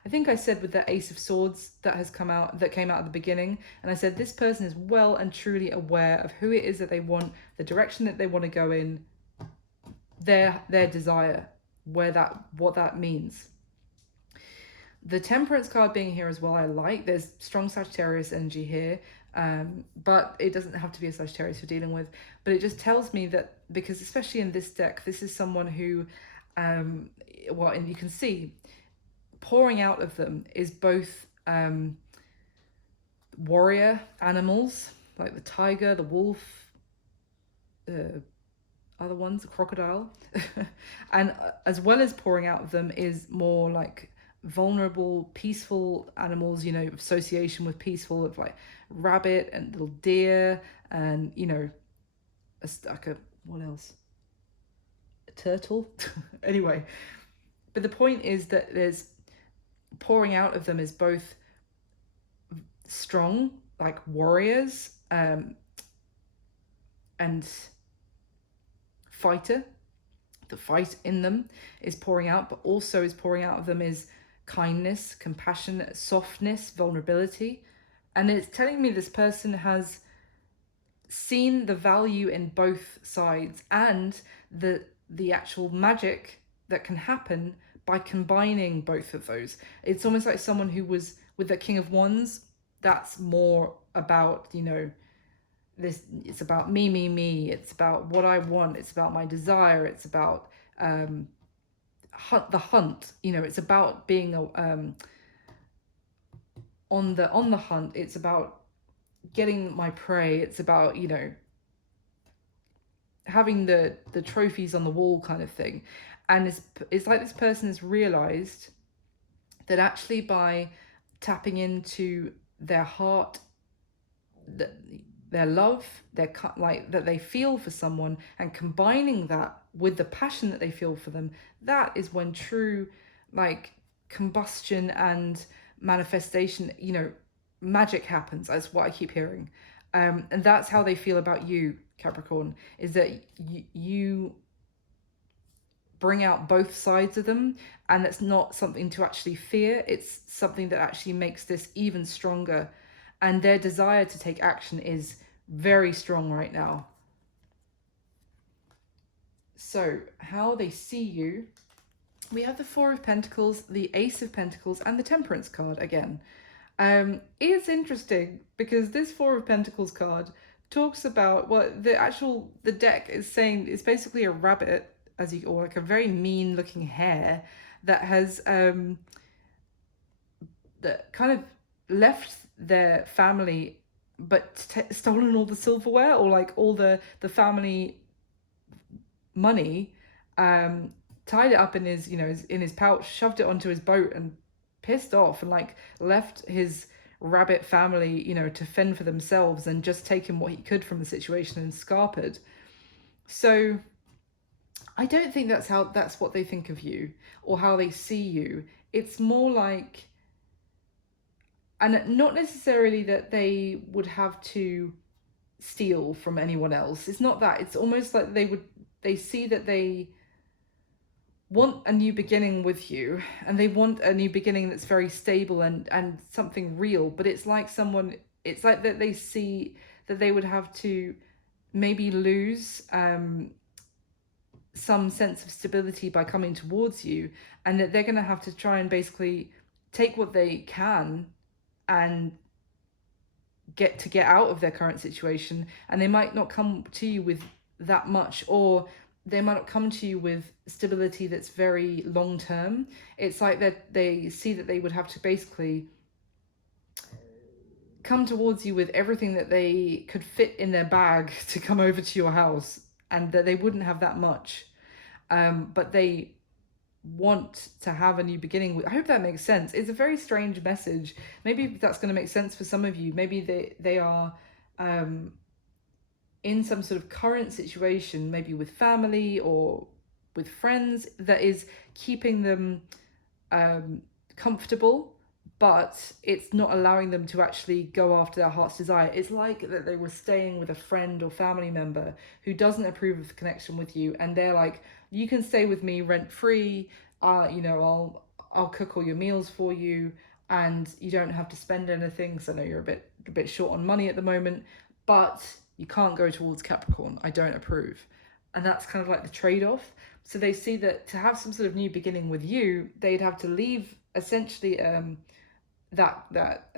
I think I said with the Ace of Swords that came out at the beginning, and I said this person is well and truly aware of who it is that they want, the direction that they want to go in, their desire, what that means. The Temperance card being here as well, I like. There's strong Sagittarius energy here, but it doesn't have to be a Sagittarius you're dealing with. But it just tells me that, because especially in this deck, this is someone who, well, and you can see, pouring out of them is both warrior animals, like the tiger, the wolf, other ones, the crocodile, and as well as pouring out of them is more like vulnerable, peaceful animals, you know, association with peaceful, of like rabbit and little deer, and you know, what else? A turtle. Anyway, but the point is that there's pouring out of them is both strong, like warriors, and fighter. The fight in them is pouring out, but also is pouring out of them is kindness, compassion, softness, vulnerability. And it's telling me this person has seen the value in both sides, and the actual magic that can happen by combining both of those. It's almost like someone who was with the King of Wands. That's more about, you know, this, it's about me, it's about what I want, it's about my desire, it's about the hunt, you know, it's about being on the hunt, it's about getting my prey, it's about, you know, having the trophies on the wall kind of thing. And it's like this person has realized that actually by tapping into their heart, their love, like that they feel for someone, and combining that with the passion that they feel for them, that is when true, like, combustion and manifestation, you know, magic happens. That's what I keep hearing. And that's how they feel about you, Capricorn, is that you bring out both sides of them, and it's not something to actually fear, it's something that actually makes this even stronger. And their desire to take action is very strong right now. So how they see you, we have the Four of Pentacles, the Ace of Pentacles, and the Temperance card again. It's interesting because this Four of Pentacles card talks about, well, the deck is saying it's basically a rabbit, or like a very mean looking hare that has that kind of left their family but stolen all the silverware, or like all the family money, tied it up in his, you know, in his pouch, shoved it onto his boat, and pissed off, and like left his rabbit family, you know, to fend for themselves, and just taken what he could from the situation and scarpered. So I don't think that's what they think of you or how they see you. It's more like, and not necessarily that they would have to steal from anyone else. It's not that. It's almost like they see that they want a new beginning with you, and they want a new beginning that's very stable and something real. But it's like it's like that they see that they would have to maybe lose some sense of stability by coming towards you, and that they're going to have to try and basically take what they can and get out of their current situation. And they might not come to you with that much, or they might not come to you with stability that's very long term. It's like that they see that they would have to basically come towards you with everything that they could fit in their bag to come over to your house, and that they wouldn't have that much. But they want to have a new beginning. I hope that makes sense. It's a very strange message. Maybe that's going to make sense for some of you. Maybe they are in some sort of current situation, maybe with family or with friends, that is keeping them comfortable, but it's not allowing them to actually go after their heart's desire. It's like that they were staying with a friend or family member who doesn't approve of the connection with you, and they're like, you can stay with me rent free, I'll cook all your meals for you, and you don't have to spend anything, because I know you're a bit short on money at the moment, but you can't go towards Capricorn, I don't approve. And that's kind of like the trade-off. So they see that to have some sort of new beginning with you, they'd have to leave essentially that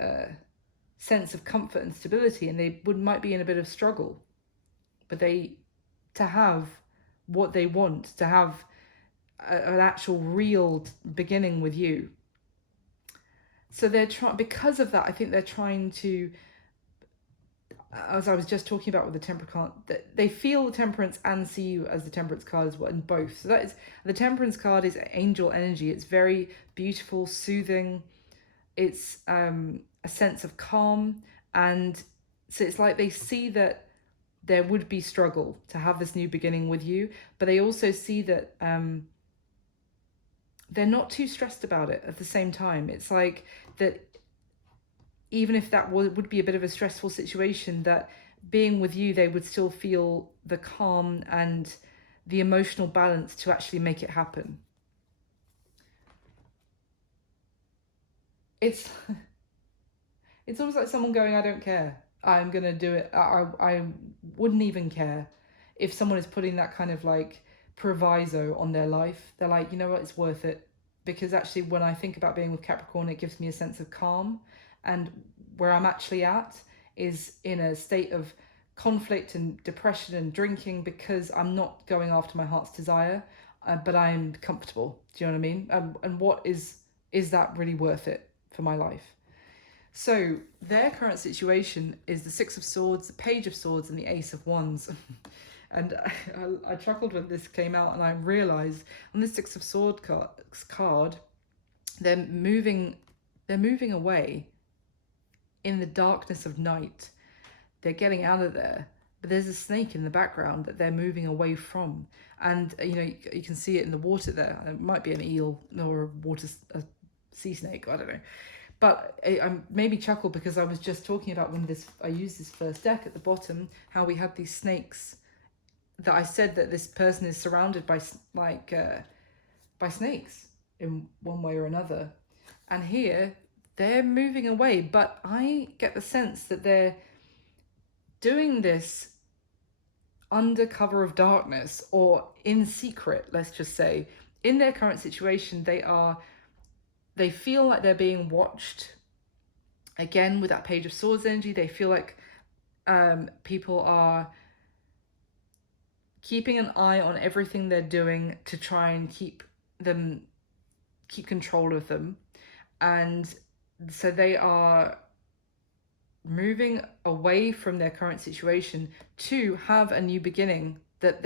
sense of comfort and stability, and they might be in a bit of struggle, but to have what they want, to have an actual real beginning with you. So they're trying, because of that, I think they're trying to, as I was just talking about with the Temperance card, that they feel the Temperance and see you as the Temperance card as well, in both. So that is, the Temperance card is angel energy. It's very beautiful, soothing. It's a sense of calm, and so it's like they see that there would be struggle to have this new beginning with you, but they also see that they're not too stressed about it at the same time. It's like that even if that would be a bit of a stressful situation, that being with you, they would still feel the calm and the emotional balance to actually make it happen. It's almost like someone going, I don't care, I'm gonna do it. I wouldn't even care if someone is putting that kind of like proviso on their life. They're like, you know what, it's worth it. Because actually when I think about being with Capricorn, it gives me a sense of calm, and where I'm actually at is in a state of conflict and depression and drinking, because I'm not going after my heart's desire, but I'm comfortable. Do you know what I mean? And what is that really worth it for my life? So their current situation is the Six of Swords, the Page of Swords, and the Ace of Wands. And I chuckled when this came out, and I realised on the Six of Swords card, they're moving away in the darkness of night. They're getting out of there, but there's a snake in the background that they're moving away from. And you can see it in the water there. It might be an eel or a sea snake, I don't know. But I made me chuckle because I was just talking about when I used this first deck at the bottom, how we had these snakes, that I said that this person is surrounded by snakes in one way or another. And here they're moving away, but I get the sense that they're doing this under cover of darkness, or in secret, let's just say. In their current situation, they feel like they're being watched. Again, with that Page of Swords energy, they feel like people are keeping an eye on everything they're doing to try and keep control of them. And so they are moving away from their current situation to have a new beginning of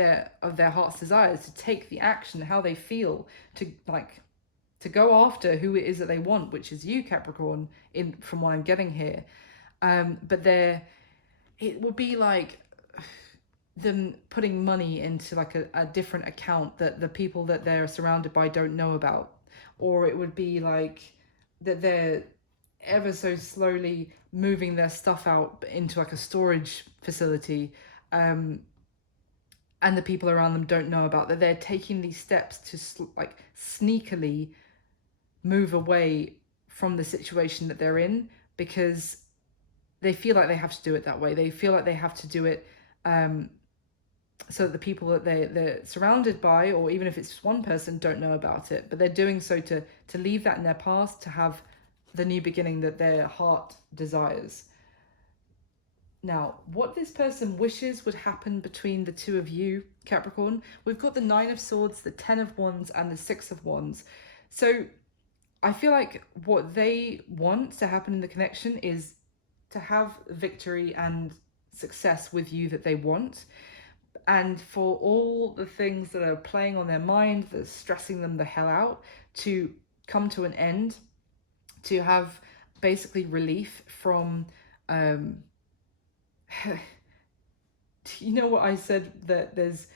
their heart's desires, to take the action, how they feel, to go after who it is that they want, which is you, Capricorn, from what I'm getting here. But it would be like them putting money into like a different account that the people that they're surrounded by don't know about. Or it would be like that they're ever so slowly moving their stuff out into like a storage facility, and the people around them don't know about that. They're taking these steps to like sneakily move away from the situation that they're in, because they feel like they have to do it that way. They feel like they have to do it so that the people that they're surrounded by, or even if it's just one person, don't know about it. But they're doing so to leave that in their past, to have the new beginning that their heart desires. Now, what this person wishes would happen between the two of you, Capricorn, we've got the Nine of Swords, the Ten of Wands, and the Six of Wands. So I feel like what they want to happen in the connection is to have victory and success with you that they want. And for all the things that are playing on their mind, that's stressing them the hell out, to come to an end, to have basically relief from, you know what I said, that there's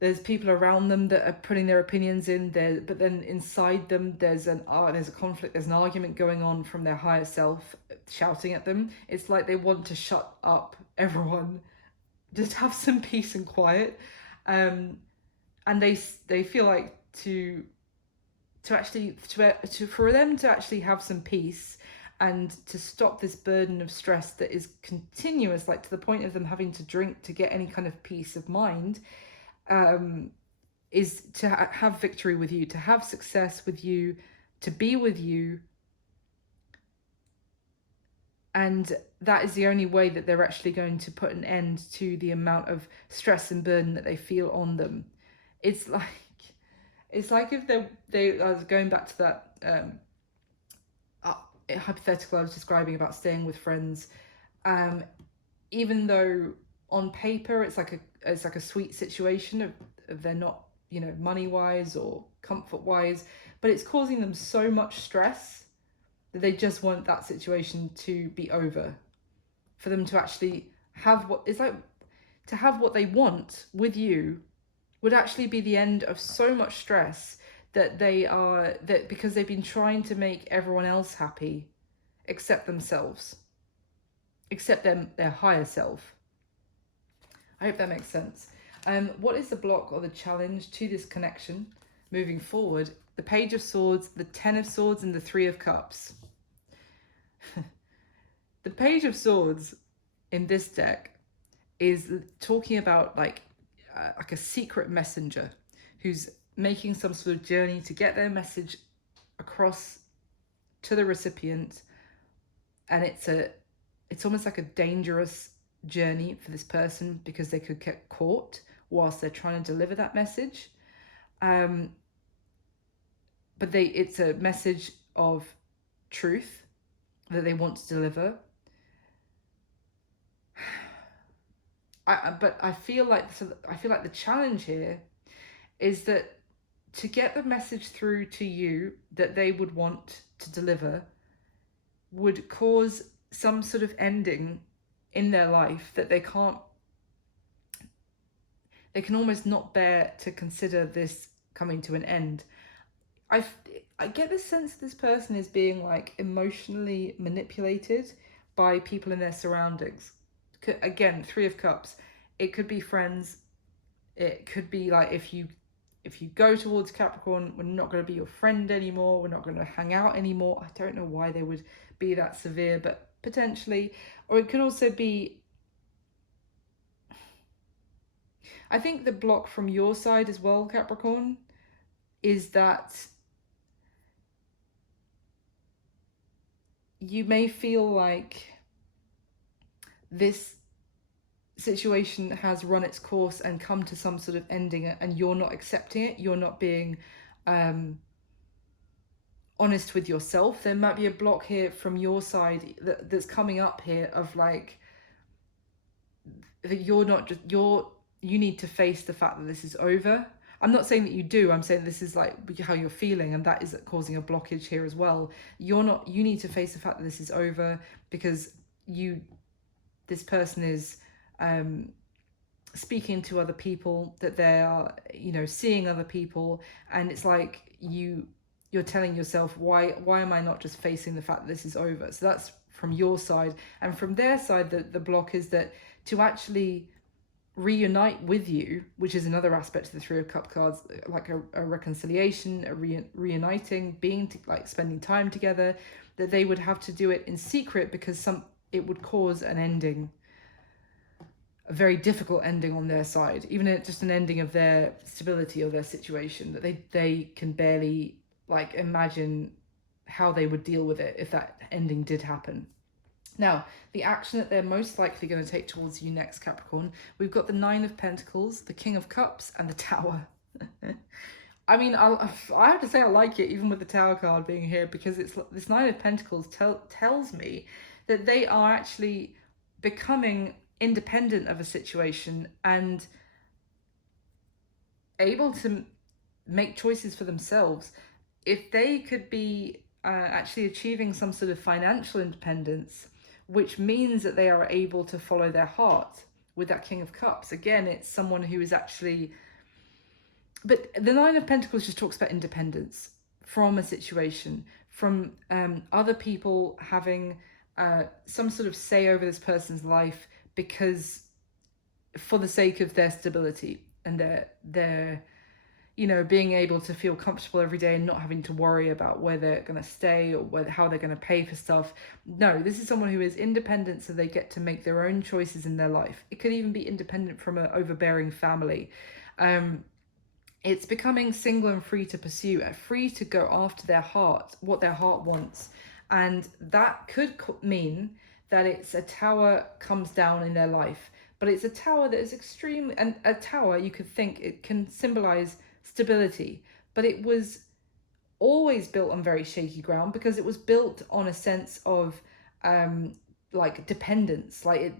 there's people around them that are putting their opinions in there, but then inside them there's a conflict, there's an argument going on from their higher self shouting at them. It's like they want to shut up everyone, just have some peace and quiet, and they feel like for them to actually have some peace and to stop this burden of stress that is continuous, like to the point of them having to drink to get any kind of peace of mind, is to have victory with you, to have success with you, to be with you. And that is the only way that they're actually going to put an end to the amount of stress and burden that they feel on them. It's like if I was going back to that hypothetical I was describing about staying with friends. Even though on paper it's like a sweet situation of they're not, you know, money wise or comfort wise, but it's causing them so much stress that they just want that situation to be over, for them to actually have what is like to have what they want with you would actually be the end of so much stress that because they've been trying to make everyone else happy except themselves, except their higher self. I hope that makes sense. What is the block or the challenge to this connection moving forward? The Page of Swords, the Ten of Swords, and the Three of Cups. The Page of Swords in this deck is talking about like a secret messenger who's making some sort of journey to get their message across to the recipient, and it's almost like a dangerous journey for this person because they could get caught whilst they're trying to deliver that message. But it's a message of truth that they want to deliver. But I feel like the challenge here is that to get the message through to you that they would want to deliver would cause some sort of ending in their life that they can almost not bear to consider this coming to an end. I get the sense this person is being like emotionally manipulated by people in their surroundings. Again, Three of Cups. It could be friends. It could be like if you go towards Capricorn, we're not going to be your friend anymore. We're not going to hang out anymore. I don't know why they would be that severe, but potentially. Or it could also be, I think the block from your side as well, Capricorn, is that you may feel like this situation has run its course and come to some sort of ending, and you're not accepting it. You're not being honest with yourself. There might be a block here from your side that's coming up here of like that you need to face the fact that this is over. I'm not saying that you do. I'm saying this is like how you're feeling, and that is causing a blockage here as well. You need to face the fact that this is over because this person is speaking to other people, that they are, you know, seeing other people, and it's like you're telling yourself, why am I not just facing the fact that this is over? So that's from your side. And from their side, the block is that to actually reunite with you, which is another aspect of the Three of Cup cards, like a reconciliation, a reuniting, like spending time together, that they would have to do it in secret because it would cause an ending, a very difficult ending on their side, even just an ending of their stability or their situation, that they can barely like imagine how they would deal with it if that ending did happen. Now, the action that they're most likely going to take towards you next, Capricorn, we've got the Nine of Pentacles, the King of Cups, and the Tower. I mean, I have to say I like it, even with the Tower card being here, because this Nine of Pentacles tells me that they are actually becoming independent of a situation and able to make choices for themselves. If they could be actually achieving some sort of financial independence, which means that they are able to follow their heart with that King of Cups. Again, it's someone who is actually But the Nine of Pentacles just talks about independence from a situation, from other people having some sort of say over this person's life, because for the sake of their stability and their being able to feel comfortable every day and not having to worry about where they're going to stay or how they're going to pay for stuff. No, this is someone who is independent, so they get to make their own choices in their life. It could even be independent from an overbearing family. It's becoming single and free to pursue, free to go after their heart, what their heart wants. And that could mean that it's a tower comes down in their life, but it's a tower that is extremely, and a tower, you could think it can symbolize stability, but it was always built on very shaky ground, because it was built on a sense of like dependence, like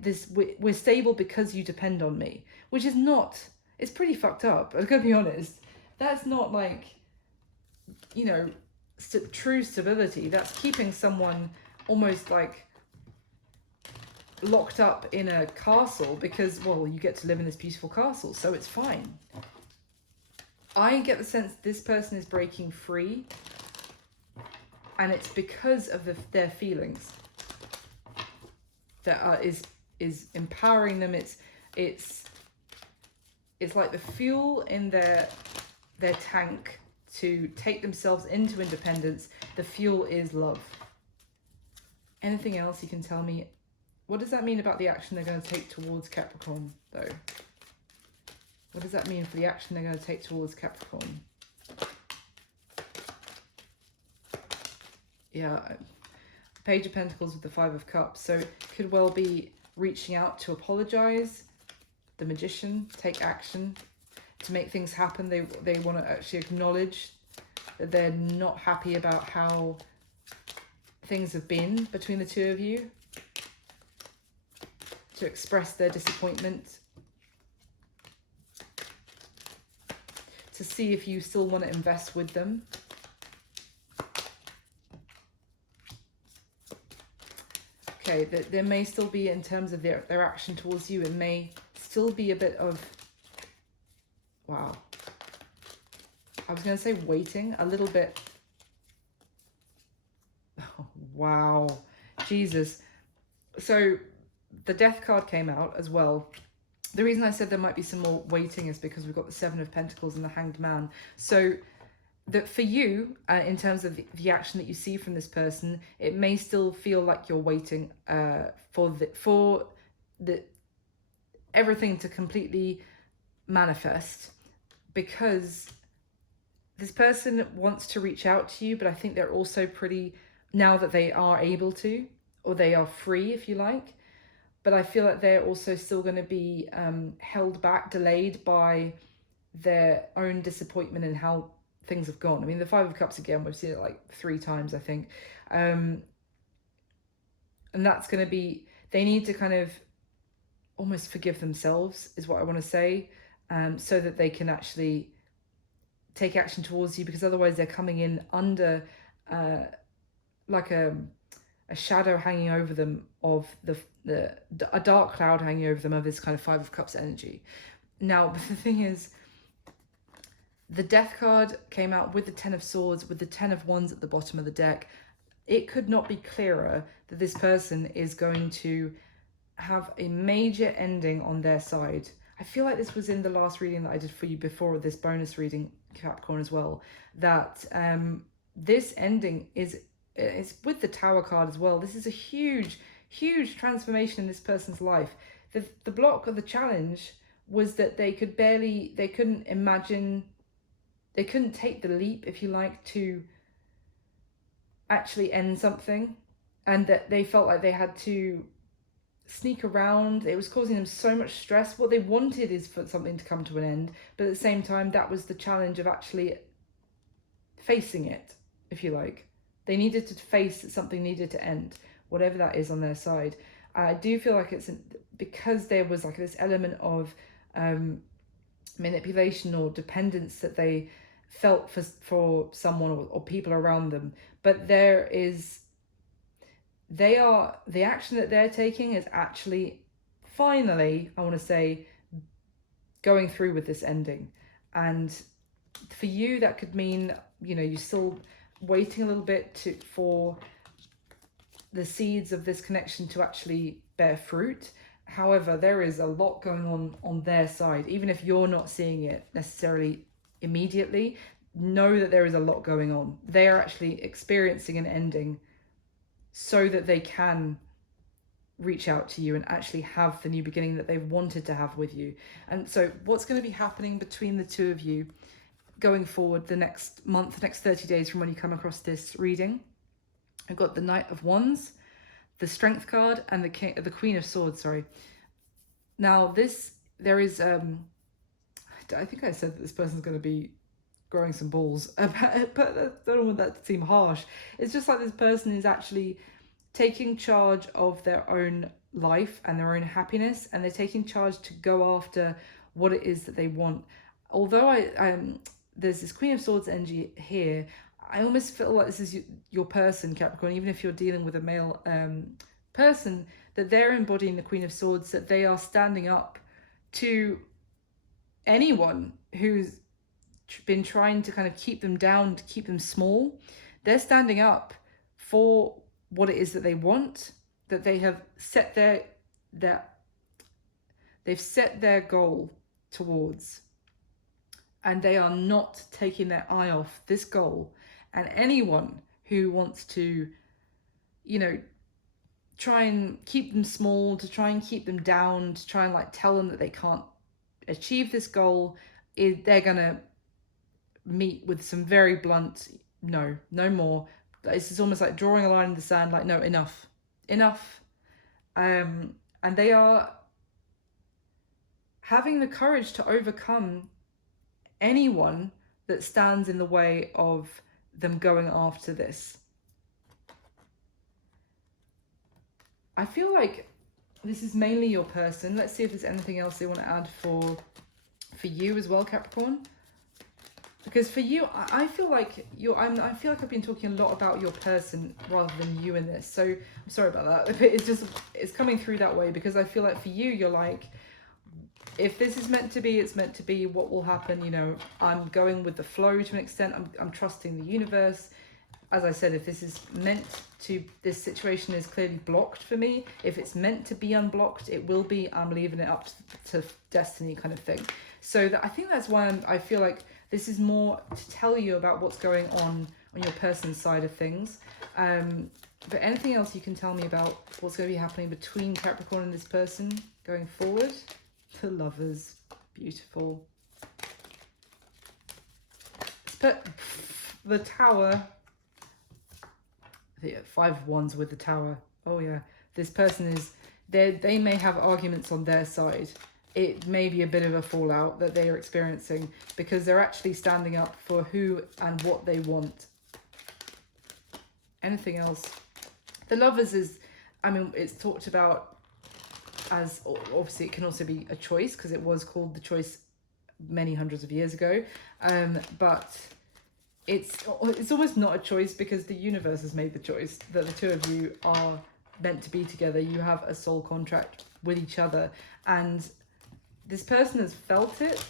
we're stable because you depend on me, which is not, it's pretty fucked up. I'm gonna be honest. That's not like, true stability. That's keeping someone almost like locked up in a castle because, well, you get to live in this beautiful castle, so it's fine. I get the sense this person is breaking free, and it's because of their feelings that is empowering them. It's like the fuel in their tank to take themselves into independence. The fuel is love. Anything else you can tell me? What does that mean about the action they're going to take towards Capricorn, though? What does that mean for the action they're going to take towards Capricorn? Yeah, Page of Pentacles with the Five of Cups. So it could well be reaching out to apologize. The Magician, take action to make things happen. They want to actually acknowledge that they're not happy about how things have been between the two of you. To express their disappointment. To see if you still want to invest with them. Okay, there may still be, in terms of their action towards you, it may still be a bit of, wow. I was going to say waiting, a little bit. Oh, wow. Jesus. So the Death card came out as well. The reason I said there might be some more waiting is because we've got the Seven of Pentacles and the Hanged Man. So that for you, in terms of the action that you see from this person, it may still feel like you're waiting for the everything to completely manifest, because this person wants to reach out to you, but I think they're also pretty, now that they are able to, or they are free, if you like. But I feel like they're also still going to be held back, delayed by their own disappointment in how things have gone. I mean, the Five of Cups, again, we've seen it like 3 times, I think. And that's going to be, they need to kind of almost forgive themselves, is what I want to say, so that they can actually take action towards you, because otherwise they're coming in under like a shadow hanging over them of a dark cloud hanging over them of this kind of Five of Cups energy. Now, the thing is, the Death card came out with the Ten of Swords, with the Ten of Wands at the bottom of the deck. It could not be clearer that this person is going to have a major ending on their side. I feel like this was in the last reading that I did for you before this bonus reading, Capricorn, as well, that this ending is with the Tower card as well. This is a huge transformation in this person's life. The block of the challenge was that they couldn't imagine, they couldn't take the leap, if you like, to actually end something, and that they felt like they had to sneak around. It was causing them so much stress. What they wanted is for something to come to an end, but at the same time, that was the challenge of actually facing it, if you like. They needed to face that something needed to end, whatever that is on their side. I do feel like it's because there was like this element of manipulation or dependence that they felt for someone or people around them. But the action that they're taking is actually finally, I want to say, going through with this ending. And For you, that could mean, you know, you're still waiting a little bit for the seeds of this connection to actually bear fruit. However, there is a lot going on their side. Even if you're not seeing it necessarily immediately, know that there is a lot going on. They are actually experiencing an ending so that they can reach out to you and actually have the new beginning that they've wanted to have with you. And so what's going to be happening between the two of you going forward the next month, the next 30 days from when you come across this reading? I've got the Knight of Wands, the Strength card, and the Queen of Swords, sorry. Now there is, I think I said that this person's going to be growing some balls, but I don't want that to seem harsh. It's just like this person is actually taking charge of their own life and their own happiness, and they're taking charge to go after what it is that they want. Although there's this Queen of Swords energy here, I almost feel like this is your person, Capricorn, even if you're dealing with a male person, that they're embodying the Queen of Swords, that they are standing up to anyone who's been trying to kind of keep them down, to keep them small. They're standing up for what it is that they want, that they have set they've set their goal towards, and they are not taking their eye off this goal. And anyone who wants to, you know, try and keep them small, to try and keep them down, to try and like tell them that they can't achieve this goal, they're gonna meet with some very blunt no more. This is almost like drawing a line in the sand, like, no, enough. And they are having the courage to overcome anyone that stands in the way of them going after this. I feel like this is mainly your person. Let's see if there's anything else they want to add for you as well, Capricorn. Because for you, I feel like I feel like I've been talking a lot about your person rather than you in this. So I'm sorry about that. But it's coming through that way, because I feel like for you, you're like, if this is meant to be, it's meant to be. What will happen? You know, I'm going with the flow to an extent. I'm trusting the universe. As I said, if this is meant to, this situation is clearly blocked for me. If it's meant to be unblocked, it will be. I'm leaving it up to destiny, kind of thing. So I think that's why I feel like this is more to tell you about what's going on your person's side of things. But anything else you can tell me about what's going to be happening between Capricorn and this person going forward? The Lovers, beautiful. Let's put the Tower. The 5 of Wands with the Tower. Oh yeah, this person is, they may have arguments on their side. It may be a bit of a fallout that they are experiencing, because they're actually standing up for who and what they want. Anything else? The Lovers is, I mean, it's talked about as, obviously it can also be a choice, because it was called the choice many hundreds of years ago. But it's almost not a choice, because the universe has made the choice that the two of you are meant to be together. You have a soul contract with each other, and this person has felt it,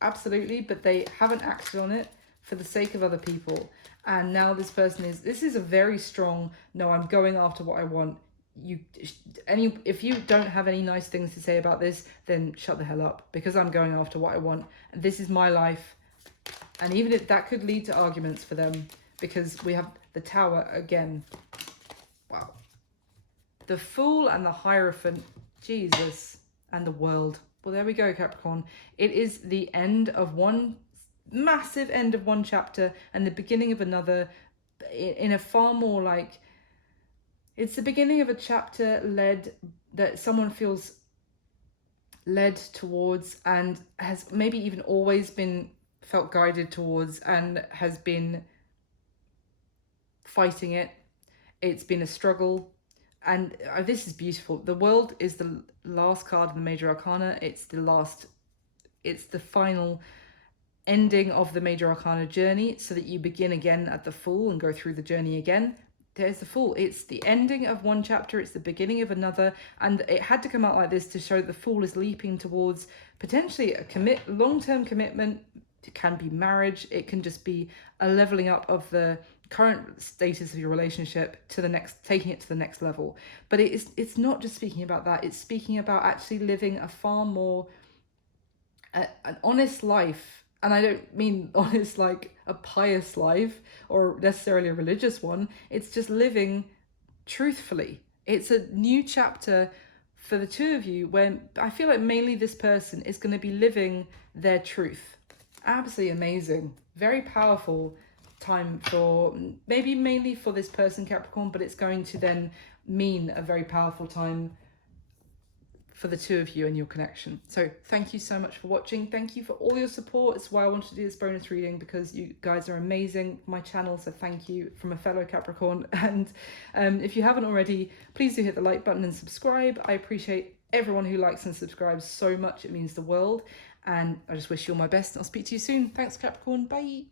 absolutely, but they haven't acted on it for the sake of other people. And now this person this is a very strong, no, I'm going after what I want. If you don't have any nice things to say about this, then shut the hell up, because I'm going after what I want. This is my life. And even if that could lead to arguments for them, because we have the Tower again. Wow. The Fool and the Hierophant. Jesus. And the World. Well, there we go, Capricorn. It is the end of one, massive end of one chapter, and the beginning of another, in a far more like, it's the beginning of a chapter that someone feels led towards, and has maybe even always been felt guided towards, and has been fighting it. It's been a struggle. And this is beautiful. The World is the last card in the Major Arcana. It's the final ending of the Major Arcana journey, so that you begin again at the Fool and go through the journey again. there's the Fool. It's the ending of one chapter, it's the beginning of another, and it had to come out like this to show the Fool is leaping towards potentially a long-term commitment. It can be marriage, it can just be a leveling up of the current status of your relationship to the next, taking it to the next level. But it's not just speaking about that, it's speaking about actually living a far more an honest life. And I don't mean honest like a pious life or necessarily a religious one. It's just living truthfully. It's a new chapter for the two of you when I feel like mainly this person is going to be living their truth. Absolutely amazing. Very powerful time for maybe mainly for this person, Capricorn, but it's going to then mean a very powerful time for the two of you and your connection. So thank you so much for watching. Thank you for all your support. It's why I wanted to do this bonus reading, because you guys are amazing for my channel. So thank you from a fellow Capricorn. And if you haven't already, please do hit the like button and subscribe. I appreciate everyone who likes and subscribes so much. It means the world. And I just wish you all my best. I'll speak to you soon. Thanks, Capricorn. Bye.